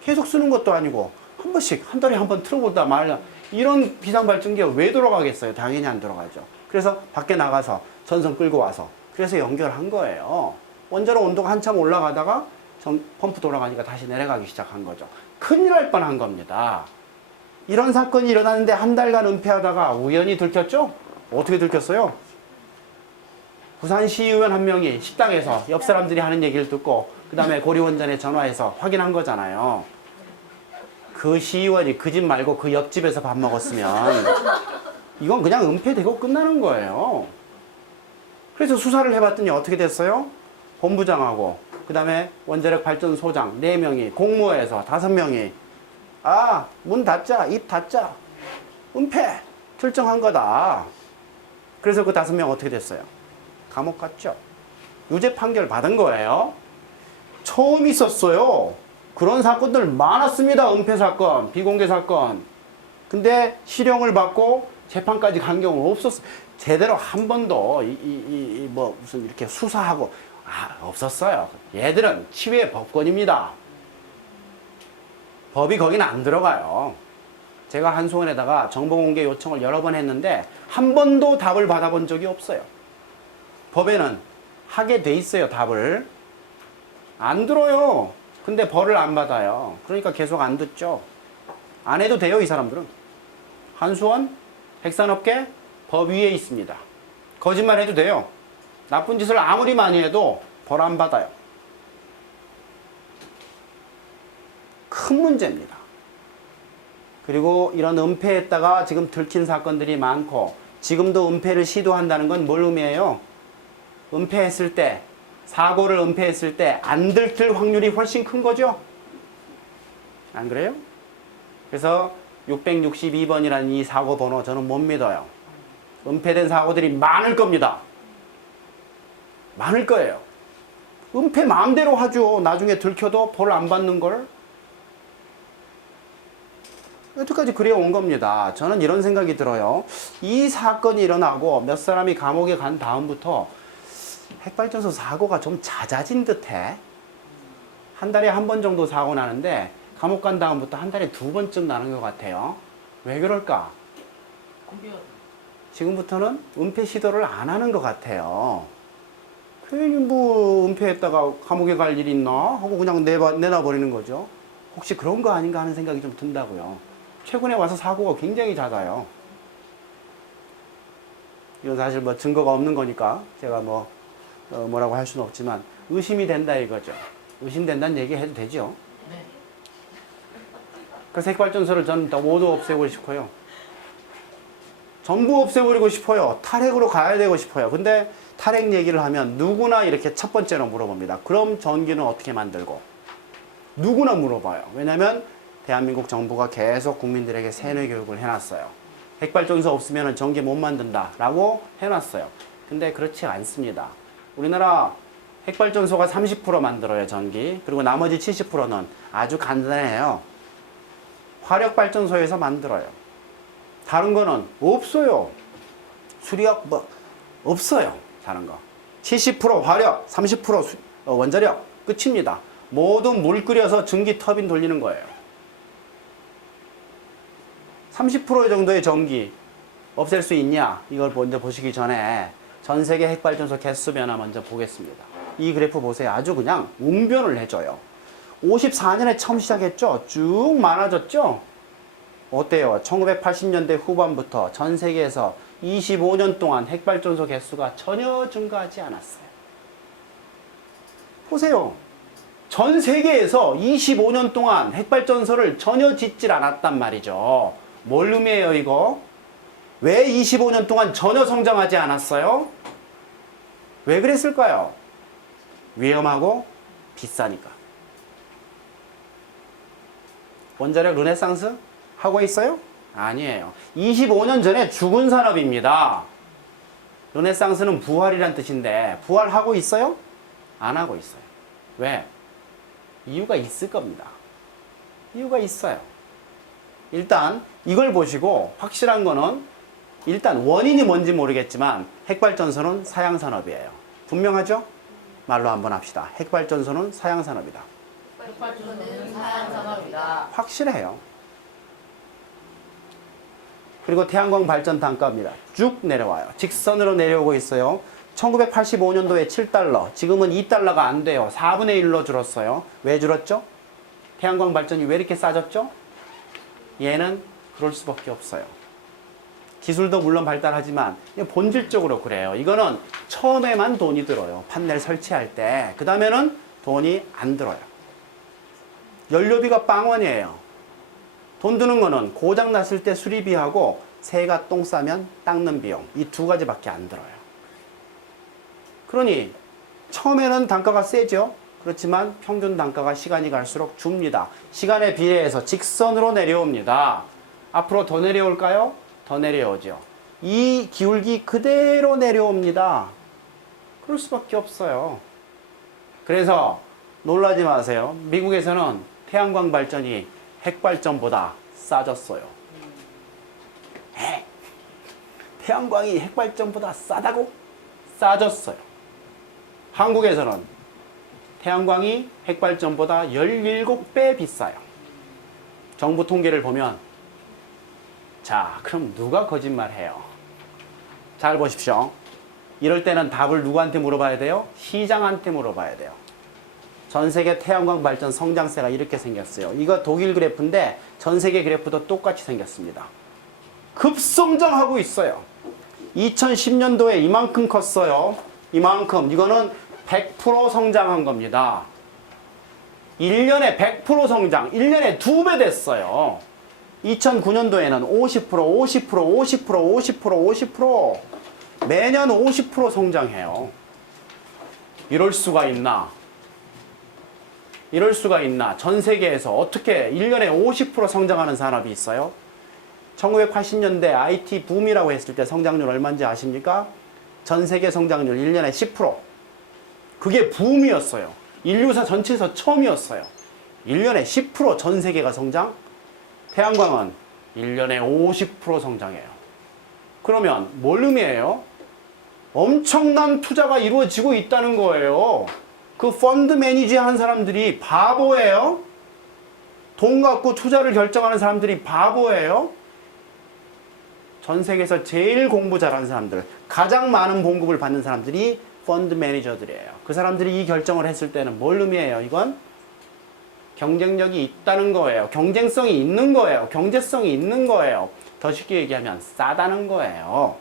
계속 쓰는 것도 아니고 한 번씩 한 달에 한 번 틀어보다 말라. 이런 비상발전기가 왜 돌아가겠어요? 당연히 안 돌아가죠. 그래서 밖에 나가서 전선 끌고 와서 그래서 연결한 거예요. 원자로 온도가 한참 올라가다가 펌프 돌아가니까 다시 내려가기 시작한 거죠. 큰일 날 뻔한 겁니다. 이런 사건이 일어났는데 한 달간 은폐하다가 우연히 들켰죠? 어떻게 들켰어요? 부산시의원 한 명이 식당에서 옆 사람들이 하는 얘기를 듣고 그 다음에 고리원전에 전화해서 확인한 거잖아요. 그 시의원이 그 집 말고 그 옆집에서 밥 먹었으면 이건 그냥 은폐되고 끝나는 거예요. 그래서 수사를 해봤더니 어떻게 됐어요? 본부장하고 그 다음에 원자력 발전소장 4명이 공모해서 5명이 문 닫자, 입 닫자, 은폐 결정한 거다. 그래서 그 5명 어떻게 됐어요? 감옥 갔죠. 유죄 판결 받은 거예요. 처음 있었어요. 그런 사건들 많았습니다. 은폐 사건, 비공개 사건. 근데 실형을 받고 재판까지 간 경우는 없었어요. 제대로 한 번도 뭐 무슨 이렇게 수사하고 없었어요. 얘들은 치외 법권입니다. 법이 거기는 안 들어가요. 제가 한수원에다가 정보공개 요청을 여러 번 했는데 한 번도 답을 받아본 적이 없어요. 법에는 하게 돼 있어요. 답을 안 들어요. 근데 벌을 안 받아요. 그러니까 계속 안 듣죠. 안 해도 돼요. 이 사람들은. 한수원 핵산업계 법 위에 있습니다. 거짓말 해도 돼요. 나쁜 짓을 아무리 많이 해도 벌 안 받아요. 큰 문제입니다. 그리고 이런 은폐했다가 지금 들킨 사건들이 많고 지금도 은폐를 시도한다는 건 뭘 의미해요? 은폐했을 때, 사고를 은폐했을 때 안 들킬 확률이 훨씬 큰 거죠? 안 그래요? 그래서 662번이라는 이 사고 번호 저는 못 믿어요. 은폐된 사고들이 많을 겁니다. 많을 거예요. 은폐 마음대로 하죠. 나중에 들켜도 벌 안 받는 걸. 여태까지 그래 온 겁니다. 저는 이런 생각이 들어요. 이 사건이 일어나고 몇 사람이 감옥에 간 다음부터 핵발전소 사고가 좀 잦아진 듯해. 한 달에 한 번 정도 사고 나는데 감옥 간 다음부터 한 달에 2번쯤 나는 것 같아요. 왜 그럴까? 지금부터는 은폐 시도를 안 하는 것 같아요. 괜히 뭐 은폐했다가 감옥에 갈 일이 있나 하고 그냥 내놔버리는 거죠. 혹시 그런 거 아닌가 하는 생각이 좀 든다고요. 최근에 와서 사고가 굉장히 잦아요. 이건 사실 뭐 증거가 없는 거니까 제가 뭐라고 할 수는 없지만 의심이 된다 이거죠. 의심된다는 얘기 해도 되죠. 네. 그래서 핵발전소를 저는 모두 없애고 싶어요. 전부 없애버리고 싶어요. 탈핵으로 가야 되고 싶어요. 근데 탈핵 얘기를 하면 누구나 이렇게 첫 번째로 물어봅니다. 그럼 전기는 어떻게 만들고? 누구나 물어봐요. 왜냐면 대한민국 정부가 계속 국민들에게 세뇌 교육을 해놨어요. 핵발전소 없으면 전기 못 만든다 라고 해놨어요. 근데 그렇지 않습니다. 우리나라 핵발전소가 30% 만들어요, 전기. 그리고 나머지 70%는 아주 간단해요. 화력발전소에서 만들어요. 다른 거는 없어요. 수력 없어요. 다른 거. 70% 화력, 30% 원자력 끝입니다. 모든 물 끓여서 전기 터빈 돌리는 거예요. 30% 정도의 전기 없앨 수 있냐? 이걸 먼저 보시기 전에 전 세계 핵발전소 개수 변화 먼저 보겠습니다. 이 그래프 보세요. 아주 그냥 웅변을 해줘요. 54년에 처음 시작했죠? 쭉 많아졌죠? 어때요? 1980년대 후반부터 전 세계에서 25년 동안 핵발전소 개수가 전혀 증가하지 않았어요. 보세요. 전 세계에서 25년 동안 핵발전소를 전혀 짓질 않았단 말이죠. 뭘 의미해요, 이거? 왜 25년 동안 전혀 성장하지 않았어요? 왜 그랬을까요? 위험하고 비싸니까. 원자력 르네상스 하고 있어요? 아니에요. 25년 전에 죽은 산업입니다. 르네상스는 부활이란 뜻인데 부활하고 있어요? 안 하고 있어요. 왜? 이유가 있을 겁니다. 이유가 있어요. 일단 이걸 보시고 확실한 거는 일단 원인이 뭔지 모르겠지만 핵발전소는 사양산업이에요. 분명하죠? 말로 한번 합시다. 핵발전소는 사양산업이다. 핵발전소는 사양산업이다. 확실해요. 그리고 태양광 발전 단가입니다. 쭉 내려와요. 직선으로 내려오고 있어요. 1985년도에 7달러, 지금은 2달러가 안 돼요. 4분의 1로 줄었어요. 왜 줄었죠? 태양광 발전이 왜 이렇게 싸졌죠? 얘는 그럴 수밖에 없어요. 기술도 물론 발달하지만 본질적으로 그래요. 이거는 처음에만 돈이 들어요. 판넬 설치할 때. 그 다음에는 돈이 안 들어요. 연료비가 빵원이에요. 돈 드는 거는 고장 났을 때 수리비하고 새가 똥 싸면 닦는 비용. 이 두 가지밖에 안 들어요. 그러니 처음에는 단가가 세죠. 그렇지만 평균 단가가 시간이 갈수록 줍니다. 시간에 비례해서 직선으로 내려옵니다. 앞으로 더 내려올까요? 더 내려오죠. 이 기울기 그대로 내려옵니다. 그럴 수밖에 없어요. 그래서 놀라지 마세요. 미국에서는 태양광 발전이 핵발전보다 싸졌어요. 태양광이 핵발전보다 싸다고? 싸졌어요. 한국에서는 태양광이 핵발전보다 17배 비싸요. 정부 통계를 보면 자, 그럼 누가 거짓말해요? 잘 보십시오. 이럴 때는 답을 누구한테 물어봐야 돼요? 시장한테 물어봐야 돼요. 전 세계 태양광 발전 성장세가 이렇게 생겼어요. 이거 독일 그래프인데 전 세계 그래프도 똑같이 생겼습니다. 급성장하고 있어요. 2010년도에 이만큼 컸어요. 이만큼. 이거는 100% 성장한 겁니다. 1년에 100% 성장. 1년에 2배 됐어요. 2009년도에는 50%, 50%, 50%, 50%, 50%. 매년 50% 성장해요. 이럴 수가 있나? 이럴 수가 있나? 전 세계에서 어떻게 1년에 50% 성장하는 산업이 있어요? 1980년대 IT 붐이라고 했을 때 성장률 얼마인지 아십니까? 전 세계 성장률 1년에 10%. 그게 붐이었어요. 인류사 전체에서 처음이었어요. 1년에 10% 전 세계가 성장? 태양광은 1년에 50% 성장해요. 그러면 뭘 의미해요? 엄청난 투자가 이루어지고 있다는 거예요. 그 펀드 매니지 하는 사람들이 바보예요? 돈 갖고 투자를 결정하는 사람들이 바보예요? 전 세계에서 제일 공부 잘하는 사람들, 가장 많은 봉급을 받는 사람들이 펀드 매니저들이에요. 그 사람들이 이 결정을 했을 때는 뭘 의미해요? 이건 경쟁력이 있다는 거예요. 경쟁성이 있는 거예요. 경제성이 있는 거예요. 더 쉽게 얘기하면 싸다는 거예요.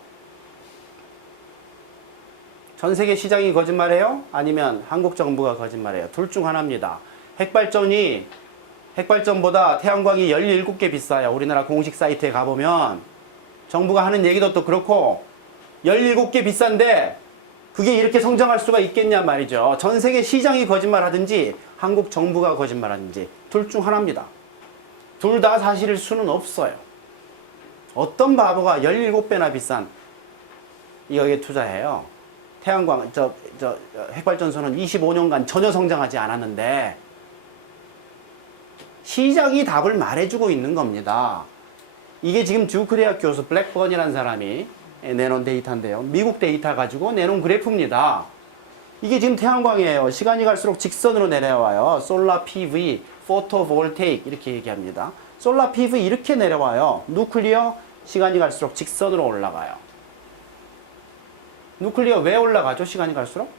전 세계 시장이 거짓말해요? 아니면 한국 정부가 거짓말해요? 둘 중 하나입니다. 핵발전보다 태양광이 17개 비싸요. 우리나라 공식 사이트에 가보면 정부가 하는 얘기도 또 그렇고 17개 비싼데 그게 이렇게 성장할 수가 있겠냐 말이죠. 전 세계 시장이 거짓말하든지 한국 정부가 거짓말하든지 둘 중 하나입니다. 둘 다 사실일 수는 없어요. 어떤 바보가 17배나 비싼 여기에 투자해요? 태양광, 핵발전소는 25년간 전혀 성장하지 않았는데 시장이 답을 말해주고 있는 겁니다. 이게 지금 듀크 대학 교수 블랙번이라는 사람이 내놓은 데이터인데요. 미국 데이터 가지고 내놓은 그래프입니다. 이게 지금 태양광이에요. 시간이 갈수록 직선으로 내려와요. 솔라 PV, 포토볼테이크 이렇게 얘기합니다. 솔라 PV 이렇게 내려와요. 누클리어 시간이 갈수록 직선으로 올라가요. 누클리어 왜 올라가죠? 시간이 갈수록?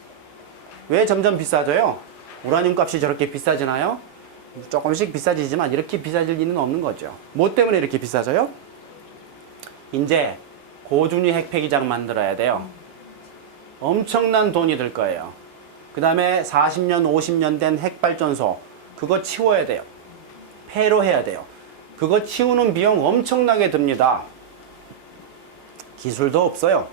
왜 점점 비싸져요? 우라늄 값이 저렇게 비싸지나요? 조금씩 비싸지지만 이렇게 비싸질 리는 없는 거죠. 뭐 때문에 이렇게 비싸져요? 이제 고준위 핵폐기장 만들어야 돼요. 엄청난 돈이 들 거예요. 그 다음에 40년, 50년 된 핵발전소 그거 치워야 돼요. 폐로 해야 돼요. 그거 치우는 비용 엄청나게 듭니다. 기술도 없어요.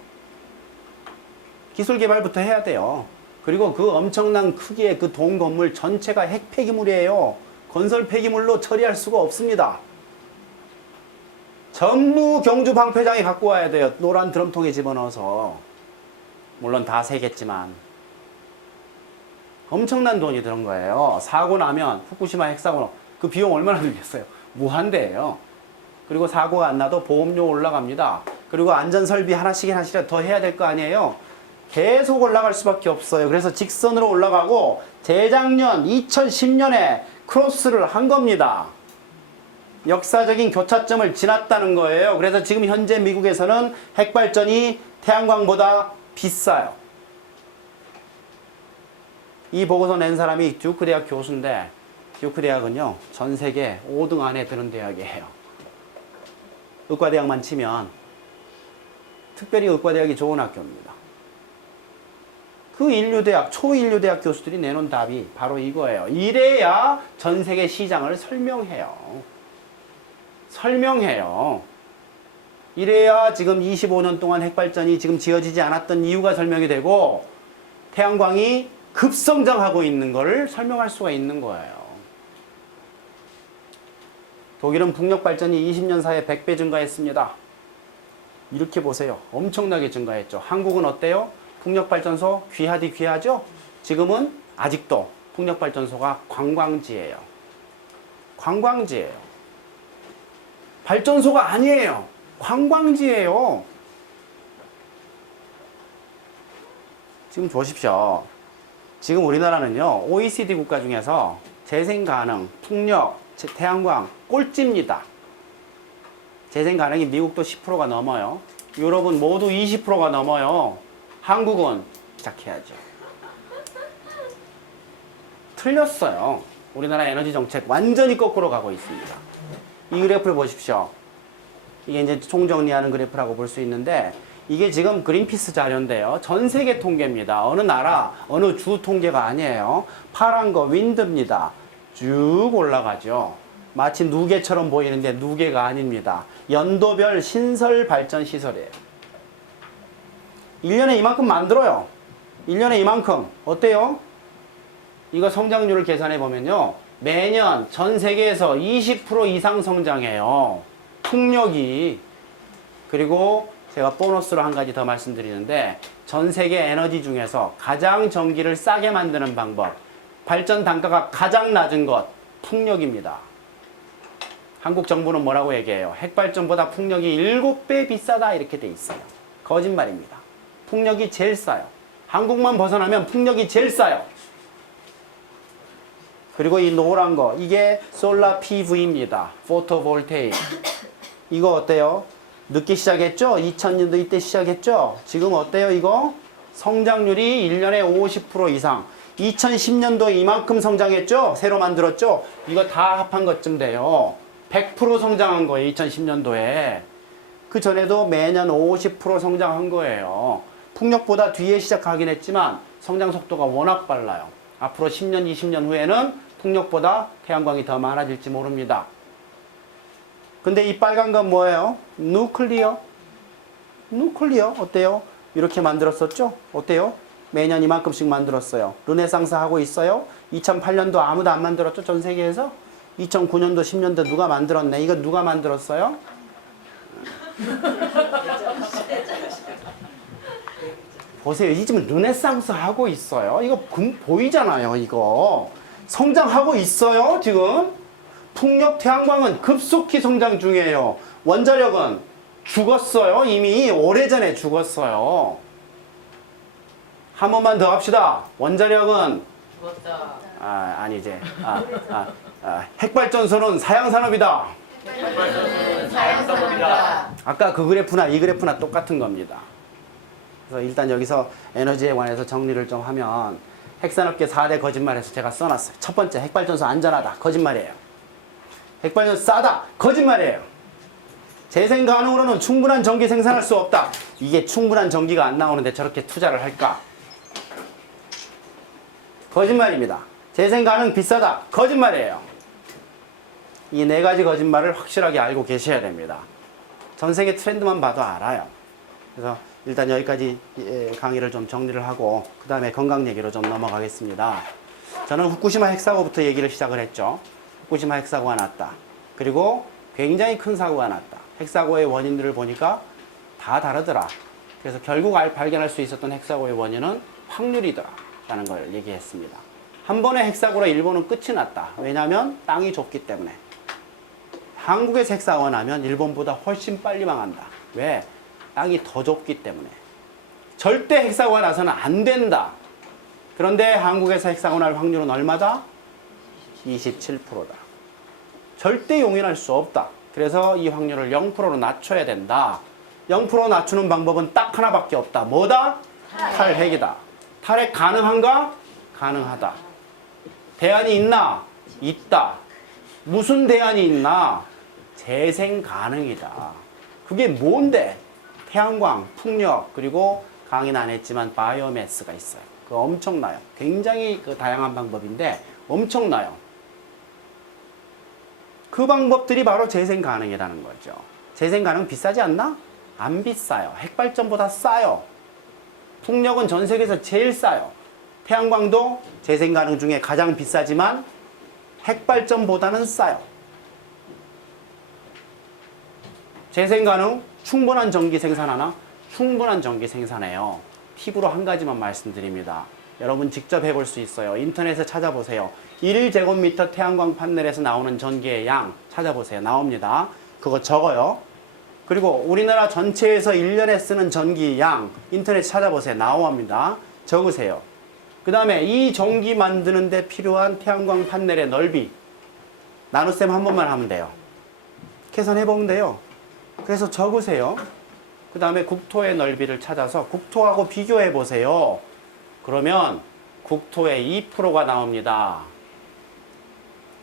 기술 개발부터 해야 돼요. 그리고 그 엄청난 크기의 그 동 건물 전체가 핵 폐기물이에요. 건설 폐기물로 처리할 수가 없습니다. 전부 경주 방패장이 갖고 와야 돼요. 노란 드럼통에 집어넣어서. 물론 다 새겠지만. 엄청난 돈이 드는 거예요. 사고 나면 후쿠시마 핵사고 그 비용 얼마나 들겠어요? 무한대예요. 그리고 사고가 안 나도 보험료 올라갑니다. 그리고 안전설비 하나씩 더 해야 될 거 아니에요? 계속 올라갈 수밖에 없어요. 그래서 직선으로 올라가고 재작년 2010년에 크로스를 한 겁니다. 역사적인 교차점을 지났다는 거예요. 그래서 지금 현재 미국에서는 핵발전이 태양광보다 비싸요. 이 보고서 낸 사람이 듀크 대학 교수인데 듀크 대학은요 전 세계 5등 안에 드는 대학이에요. 의과대학만 치면 특별히 의과대학이 좋은 학교입니다. 그 인류대학, 초인류대학 교수들이 내놓은 답이 바로 이거예요. 이래야 전 세계 시장을 설명해요. 설명해요. 이래야 지금 25년 동안 핵발전이 지금 지어지지 않았던 이유가 설명이 되고 태양광이 급성장하고 있는 것을 설명할 수가 있는 거예요. 독일은 풍력 발전이 20년 사이에 100배 증가했습니다. 이렇게 보세요. 엄청나게 증가했죠. 한국은 어때요? 풍력발전소 귀하디 귀하죠? 지금은 아직도 풍력발전소가 관광지예요. 관광지예요. 발전소가 아니에요. 관광지예요. 지금 보십시오. 지금 우리나라는요, OECD 국가 중에서 재생 가능, 풍력, 태양광 꼴찌입니다. 재생 가능이 미국도 10%가 넘어요. 유럽은 모두 20%가 넘어요. 한국은 시작해야죠. 틀렸어요. 우리나라 에너지 정책 완전히 거꾸로 가고 있습니다. 이 그래프를 보십시오. 이게 이제 총정리하는 그래프라고 볼 수 있는데 이게 지금 그린피스 자료인데요. 전 세계 통계입니다. 어느 나라, 어느 주 통계가 아니에요. 파란 거 윈드입니다. 쭉 올라가죠. 마치 누계처럼 보이는데 누계가 아닙니다. 연도별 신설 발전 시설이에요. 1년에 이만큼 만들어요. 1년에 이만큼. 어때요? 이거 성장률을 계산해 보면요. 매년 전 세계에서 20% 이상 성장해요. 풍력이. 그리고 제가 보너스로 한 가지 더 말씀드리는데 전 세계 에너지 중에서 가장 전기를 싸게 만드는 방법. 발전 단가가 가장 낮은 것. 풍력입니다. 한국 정부는 뭐라고 얘기해요? 핵발전보다 풍력이 7배 비싸다 이렇게 돼 있어요. 거짓말입니다. 풍력이 제일 싸요. 한국만 벗어나면 풍력이 제일 싸요. 그리고 이 노란 거 이게 솔라 PV입니다. 포토볼테이크. 이거 어때요? 늦게 시작했죠? 2000년도 이때 시작했죠? 지금 어때요 이거? 성장률이 1년에 50% 이상. 2010년도에 이만큼 성장했죠? 새로 만들었죠? 이거 다 합한 것쯤 돼요. 100% 성장한 거예요. 2010년도에. 그 전에도 매년 50% 성장한 거예요. 풍력보다 뒤에 시작하긴 했지만 성장 속도가 워낙 빨라요. 앞으로 10년, 20년 후에는 풍력보다 태양광이 더 많아질지 모릅니다. 근데 이 빨간 건 뭐예요? 누클리어. 누클리어 어때요? 이렇게 만들었었죠? 어때요? 매년 이만큼씩 만들었어요. 르네상스 하고 있어요? 2008년도 아무도 안 만들었죠? 전 세계에서? 2009년도, 10년도 누가 만들었네? 이거 누가 만들었어요? 보세요. 이 지금 르네상스 하고 있어요. 이거 보이잖아요. 이거. 성장하고 있어요. 지금. 풍력, 태양광은 급속히 성장 중이에요. 원자력은 죽었어요. 이미 오래전에 죽었어요. 한 번만 더 합시다. 원자력은 죽었다. 아니지. 핵발전소는 사양산업이다. 핵발전소는 자연성입니다. 아까 그 그래프나 이 그래프나 똑같은 겁니다. 그래서 일단 여기서 에너지에 관해서 정리를 좀 하면 핵산업계 4대 거짓말에서 제가 써놨어요. 첫 번째, 핵발전소 안전하다. 거짓말이에요. 핵발전소 싸다. 거짓말이에요. 재생 가능으로는 충분한 전기 생산할 수 없다. 이게 충분한 전기가 안 나오는데 저렇게 투자를 할까? 거짓말입니다. 재생 가능 비싸다. 거짓말이에요. 이 네 가지 거짓말을 확실하게 알고 계셔야 됩니다. 전 세계 트렌드만 봐도 알아요. 그래서 일단 여기까지 강의를 좀 정리를 하고 그 다음에 건강 얘기로 좀 넘어가겠습니다. 저는 후쿠시마 핵사고부터 얘기를 시작을 했죠. 후쿠시마 핵사고가 났다. 그리고 굉장히 큰 사고가 났다. 핵사고의 원인들을 보니까 다 다르더라. 그래서 결국 발견할 수 있었던 핵사고의 원인은 확률이더라 라는 걸 얘기했습니다. 한 번의 핵사고로 일본은 끝이 났다. 왜냐하면 땅이 좁기 때문에. 한국에서 핵사고가 나면 일본보다 훨씬 빨리 망한다. 왜? 땅이 더 좁기 때문에. 절대 핵사고가 나서는 안 된다. 그런데 한국에서 핵사고 날 확률은 얼마다? 27%다. 절대 용인할 수 없다. 그래서 이 확률을 0%로 낮춰야 된다. 0% 낮추는 방법은 딱 하나밖에 없다. 뭐다? 탈핵이다. 탈핵 가능한가? 가능하다. 대안이 있나? 있다. 무슨 대안이 있나? 재생 가능이다. 그게 뭔데? 태양광, 풍력, 그리고 강의는 안 했지만 바이오매스가 있어요. 그거 엄청나요. 굉장히 다양한 방법인데 엄청나요. 그 방법들이 바로 재생 가능이라는 거죠. 재생 가능 비싸지 않나? 안 비싸요. 핵발전보다 싸요. 풍력은 전 세계에서 제일 싸요. 태양광도 재생 가능 중에 가장 비싸지만 핵발전보다는 싸요. 재생 가능 충분한 전기 생산하나? 충분한 전기 생산해요. 팁으로 한 가지만 말씀드립니다. 여러분 직접 해볼 수 있어요. 인터넷에 찾아보세요. 1제곱미터 태양광 판넬에서 나오는 전기의 양 찾아보세요. 나옵니다. 그거 적어요. 그리고 우리나라 전체에서 1년에 쓰는 전기 양 인터넷 찾아보세요. 나옵니다. 적으세요. 그 다음에 이 전기 만드는 데 필요한 태양광 판넬의 넓이 나눗셈 한 번만 하면 돼요. 계산해보면 돼요. 그래서 적으세요. 그 다음에 국토의 넓이를 찾아서 국토하고 비교해 보세요. 그러면 국토의 2%가 나옵니다.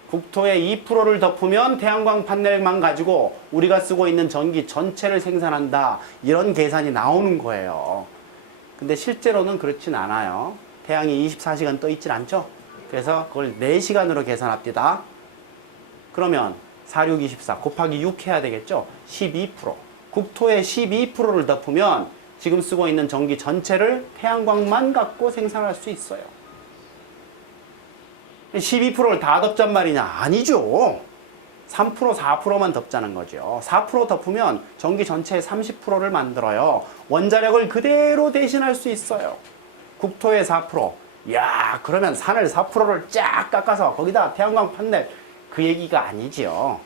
국토의 2%를 덮으면 태양광 판넬만 가지고 우리가 쓰고 있는 전기 전체를 생산한다. 이런 계산이 나오는 거예요. 근데 실제로는 그렇진 않아요. 태양이 24시간 떠 있질 않죠? 그래서 그걸 4시간으로 계산합니다. 그러면 4, 6, 24 곱하기 6 해야 되겠죠? 12%. 국토의 12%를 덮으면 지금 쓰고 있는 전기 전체를 태양광만 갖고 생산할 수 있어요. 12%를 다 덮잔 말이냐? 아니죠. 3%, 4%만 덮자는 거죠. 4% 덮으면 전기 전체의 30%를 만들어요. 원자력을 그대로 대신할 수 있어요. 국토의 4%. 야, 그러면 산을 4%를 쫙 깎아서 거기다 태양광 판넬 그 얘기가 아니죠.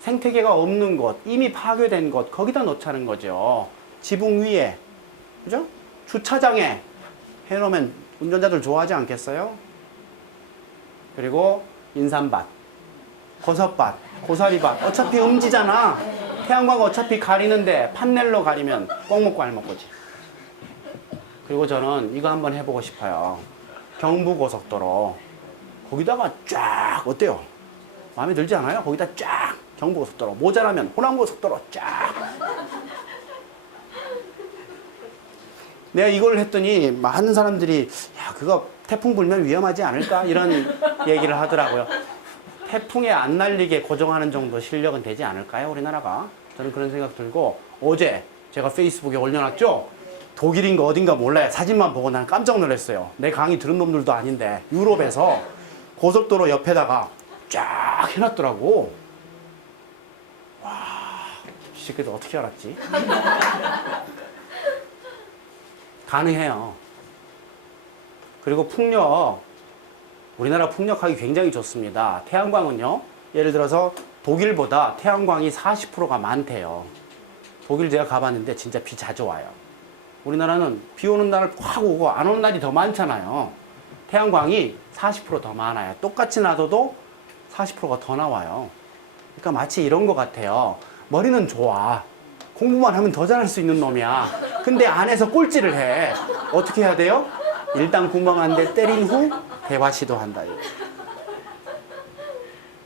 생태계가 없는 곳, 이미 파괴된 곳, 거기다 놓자는 거죠. 지붕 위에, 그죠? 주차장에 해놓으면 운전자들 좋아하지 않겠어요? 그리고 인삼밭, 버섯밭, 고사리밭, 어차피 음지잖아. 태양광 어차피 가리는데 판넬로 가리면 꼭 먹고 알 먹고지. 그리고 저는 이거 한번 해보고 싶어요. 경부고속도로. 거기다가 쫙, 어때요? 마음에 들지 않아요? 거기다 쫙, 경부고속도로. 모자라면 호남고속도로 쫙. 내가 이걸 했더니 많은 사람들이, 야, 그거 태풍 불면 위험하지 않을까? 이런 얘기를 하더라고요. 태풍에 안 날리게 고정하는 정도 실력은 되지 않을까요? 우리나라가. 저는 그런 생각 들고, 어제 제가 페이스북에 올려놨죠? 독일인가 어딘가 몰라요. 사진만 보고 난 깜짝 놀랐어요. 내 강의 들은 놈들도 아닌데 유럽에서 고속도로 옆에다가 쫙 해놨더라고. 와, 이 새끼들 어떻게 알았지? 가능해요. 그리고 풍력, 우리나라 풍력하기 굉장히 좋습니다. 태양광은요, 예를 들어서 독일보다 태양광이 40%가 많대요. 독일 제가 가봤는데 진짜 비 자주 와요. 우리나라는 비 오는 날을 확 오고 안 오는 날이 더 많잖아요. 태양광이 40% 더 많아요. 똑같이 놔둬도 40%가 더 나와요. 그러니까 마치 이런 것 같아요. 머리는 좋아. 공부만 하면 더 잘할 수 있는 놈이야. 근데 안에서 꼴찌를 해. 어떻게 해야 돼요? 일단 구멍한데 때린 후 대화 시도한다.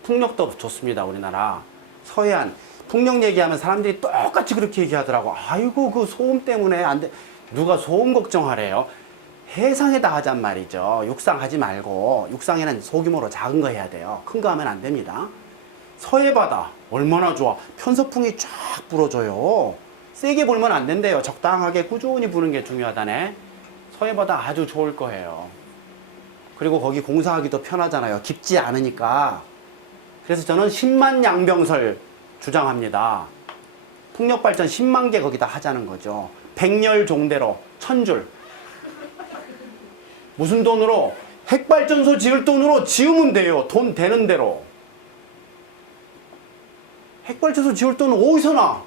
풍력도 좋습니다. 우리나라. 서해안. 풍력 얘기하면 사람들이 똑같이 그렇게 얘기하더라고. 아이고 그 소음 때문에 안 돼. 누가 소음 걱정하래요? 해상에다 하잔 말이죠. 육상 하지 말고 육상에는 소규모로 작은 거 해야 돼요. 큰 거 하면 안 됩니다. 서해바다 얼마나 좋아. 편서풍이 쫙 불어줘요. 세게 불면 안 된대요. 적당하게 꾸준히 부는 게 중요하다네. 서해바다 아주 좋을 거예요. 그리고 거기 공사하기도 편하잖아요. 깊지 않으니까. 그래서 저는 10만 양병설 주장합니다. 풍력발전 10만 개 거기다 하자는 거죠. 백열 종대로 1000줄. 무슨 돈으로? 핵발전소 지을 돈으로 지으면 돼요. 돈 되는 대로. 핵발전소 지을 돈은 어디서 나?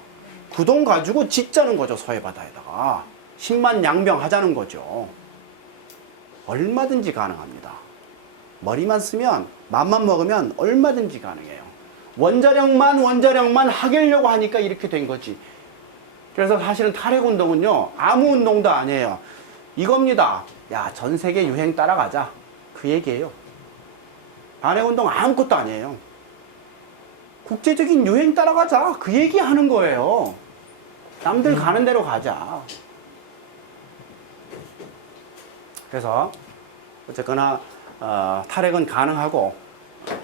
그 돈 가지고 짓자는 거죠. 서해바다에다가. 10만 양병 하자는 거죠. 얼마든지 가능합니다. 머리만 쓰면, 맘만 먹으면 얼마든지 가능해요. 원자력만 하려고 하니까 이렇게 된 거지. 그래서 사실은 탈핵운동은요, 아무 운동도 아니에요. 이겁니다. 야, 전 세계 유행 따라가자. 그 얘기예요. 반핵운동 아무것도 아니에요. 국제적인 유행 따라가자. 그 얘기 하는 거예요. 남들 가는 대로 가자. 그래서 어쨌거나 탈핵은 가능하고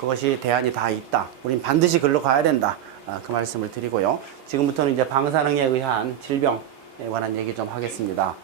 그것이 대안이 다 있다. 우린 반드시 글로 가야 된다. 그 말씀을 드리고요. 지금부터는 이제 방사능에 의한 질병에 관한 얘기 좀 하겠습니다.